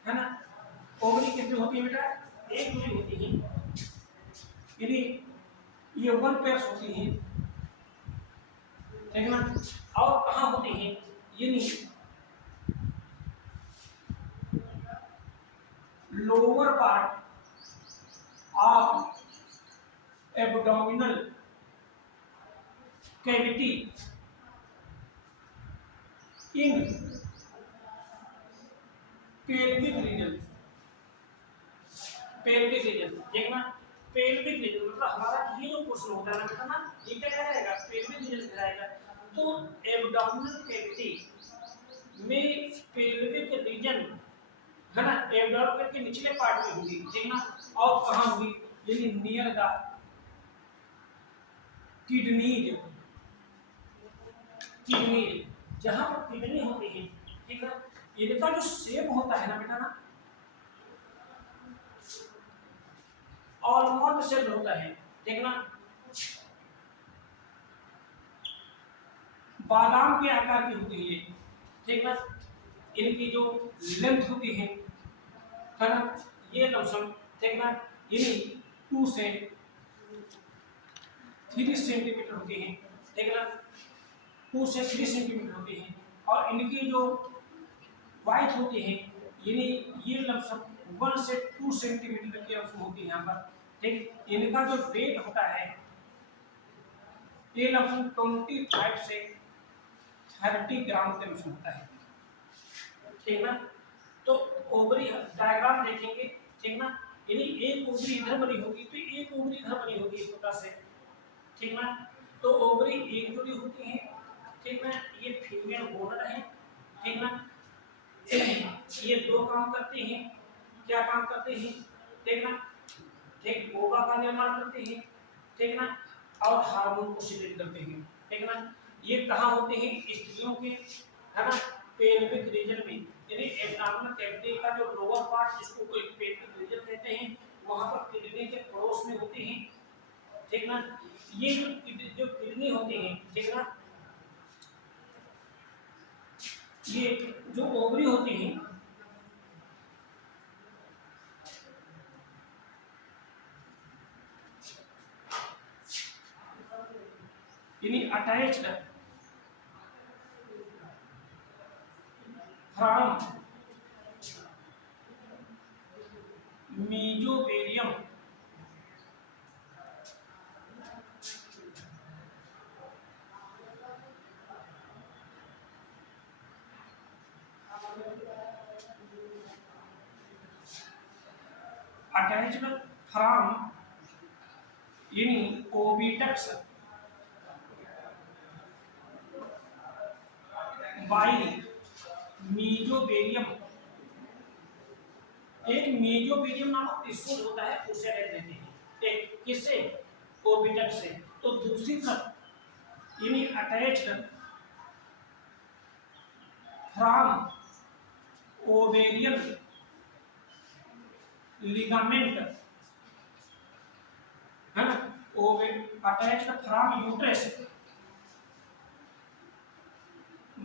है ना। ओवरी कितनी होती है बेटा? एक जोड़ी होती है, यानी ये 1 पेयर्स होती हैं, ठीक ना। और कहाँ होती हैं? यानी lower part of abdominal cavity in pelvic region, pelvic region, देखना, पेल्विक रीजन मतलब हमारा ये जो पोर्शन होता है ना बेटा ना, ये क्या कहलाएगा? पेल्विक रीजन कहलाएगा। तो एब्डोमिनल कैविटी में पेल्विक रीजन, है ना, एब्डोमिन के निचले पार्ट में होगी, ठीक ना। और कहाँ होगी? यानी नियर द किडनीज, किडनी, जहां पर किडनी होती है, ठीक है, इनका जो शेप होता है ना बेटा ना, ऑलमोस्ट शेप होता है, ठीक ना, बादाम के आकार की होती है, ठीक ना, इनकी जो लेंथ होती है ना, ये लमसम, ठीक ना, ये 2 से 3 सेंटीमीटर होती है, ठीक ना, 2 से 3 सेंटीमीटर होती है, और इनकी जो वाइट होती है, यानी ये लमसम 1 से 2 सेंटीमीटर की लमसम होती है यहाँ पर, ठीक। इनका जो वेट होता है ये लमसम 25 से 30 ग्राम के लमसम होता है, ठीक ना। तो ओवरी डायग्राम देखेंगे, ठीक ना, यानी एक ओवरी इधर बनी होगी तो एक ओवरी इधर बनी होगी इस प्रकार से, ठीक ना। तो ओवरी एक जोड़ी होती है, ठीक ना, ये फीमेल गोनड है, ठीक ना, ये 2 काम करते हैं, क्या काम करते हैं, ठीक ना, ठीक, ओवा का निर्माण करते हैं, ठीक ना, और हार्मोन को सीक्रेट करते हैं, ठीक ना। ये कहाँ होते हैं, स्त्रियों के, है ना, पेल्विक रीजन में, यानी एब्डोमिनल कैविटी का जो लोअर पार्ट जिसको कोई पेल्विक रीजन कहते हैं, वहां पर किडनी के पड़ोस में होते हैं, ठीक ना। ये जो किडनी होती है, ठीक ना, ये जो ओवरी होती है, यानी attached from mesovarium attached from any oviducts by mesothelium, एक मेजोबेरियम नामक टिश्यू होता है उसे अटैच रहते हैं, एक किससे, ओविडक्ट से। तो दूसरी तरफ यानी अटैच्ड फ्रॉम ओवेरियन लिगामेंट, है ना, ovary attached from uterus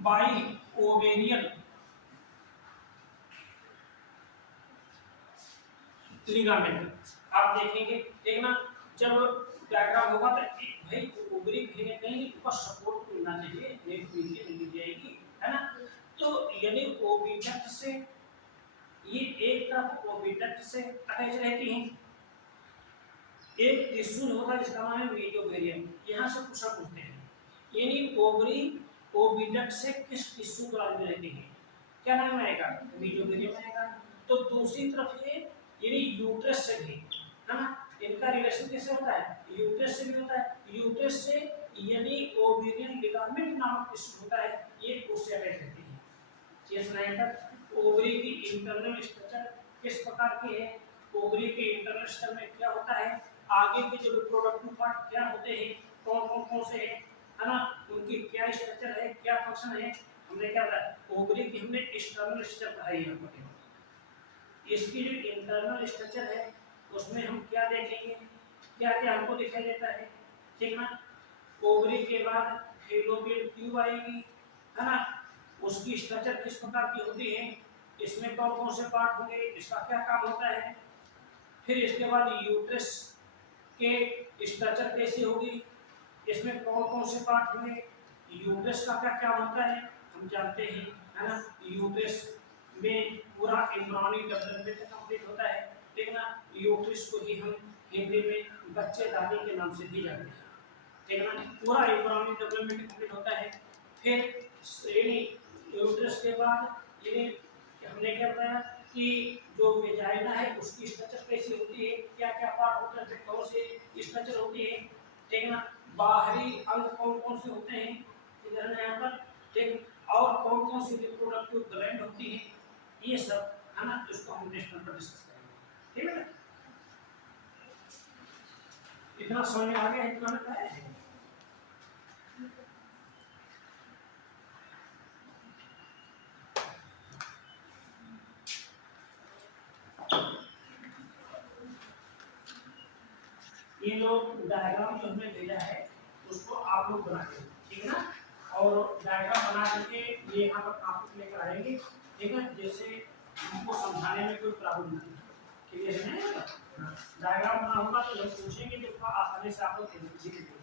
by ovarian ligament. आप देखेंगे, ठीक ना, जब डायग्राम होगा तो भाई ओवरी कहीं ना कहीं ऊपर सपोर्ट मिलना चाहिए, नेट नीचे मिल जाएगी, है ना। तो यानी ओविडक्ट से ये एक तरफ ओविडक्ट से अटैच रहती हैं, एक टिश्यू होता है जिसका नाम है मेजोबेरियम, यहाँ से क्वेश्चन पूछते हैं, यानी ओवरी ओविडक्ट से किस टिश्यू को जुड़े रहती है, क्या नाम आएगा, मेजोबेरियम आएगा। तो दूसरी तरफ ये यानी यूट्रस से भी, है ना, इनका रिलेशन कैसे होता है, यूट्रस से भी होता है, यूट्रस से यानी ओवेरियन लिगामेंट नामक टिश्यू होता है, ये उससे अटैच रहती है। चेस्ट लाइन ओवरी की इंटरनल स्ट्रक्चर किस प्रकार की है, ओवरी के इंटरनल स्ट्रक्चर में क्या होता है, आगे के जो रिप्रोडक्टिव पार्ट क्या होते हैं, कौन से हैं, है ना, उनकी क्या स्ट्रक्चर है, क्या फंक्शन है, हमने क्या बताया, ओवरी की हमने एक्सटर्नल स्ट्रक्चर पढ़ाई है। इसकी जो इंटरनल स्ट्रक्चर है उसमें हम क्या देखेंगे, क्या क्या हमको दिखाई देता है, ठीक ना। ओवरी के बाद फैलोपियन ट्यूब आएगी, है ना, उसकी स्ट्रक्चर किस प्रकार की होती है, इसमें कौन से पार्ट होंगे, इसका क्या काम होता है। फिर इसके बाद यूट्रस के स्ट्रक्चर कैसी होगी, इसमें कौन से पार्ट होंगे, यूट्रस का क्या क्या होता है हम जानते हैं, है ना। यूट्रस में पूरा एम्ब्रियोनिक डेवलपमेंट कंप्लीट होता है, ठीक ना। यूट्रस को ही हम हिंदी में बच्चेदानी के नाम से भी जानते हैं, ठीक ना, पूरा एम्ब्रियोनिक डेवलपमेंट कंप्लीट होता है। फिर यानी यूट्रस के बाद यानी हमने क्या बताया कि जो वेजाइना है उसकी स्ट्रक्चर कैसी होती है, क्या क्या पार्ट होता है, कौन से स्ट्रक्चर होती है, ठीक ना। बाहरी अंग कौन से होते हैं, इधर यहाँ पर, ठीक, और कौन सी रिप्रोडक्टिव ग्लैंड होती है, ये सब, है ना, इसको हम नेक्स्ट पर डिस्कस करेंगे, ठीक है ना। इतना समझ में आ गया, इतना है। लोग डायग्राम जो हमने भेजा है उसको आप लोग बना के, ठीक है ना, और डायग्राम बना करके ये यहाँ पर आप लेकर आएंगे, ठीक है, जैसे हमको समझाने में कोई प्रॉब्लम नहीं, क्लियर है ना? डायग्राम बना होगा तो जब पूछेंगे तो आसानी से आप लोग लिख देंगे।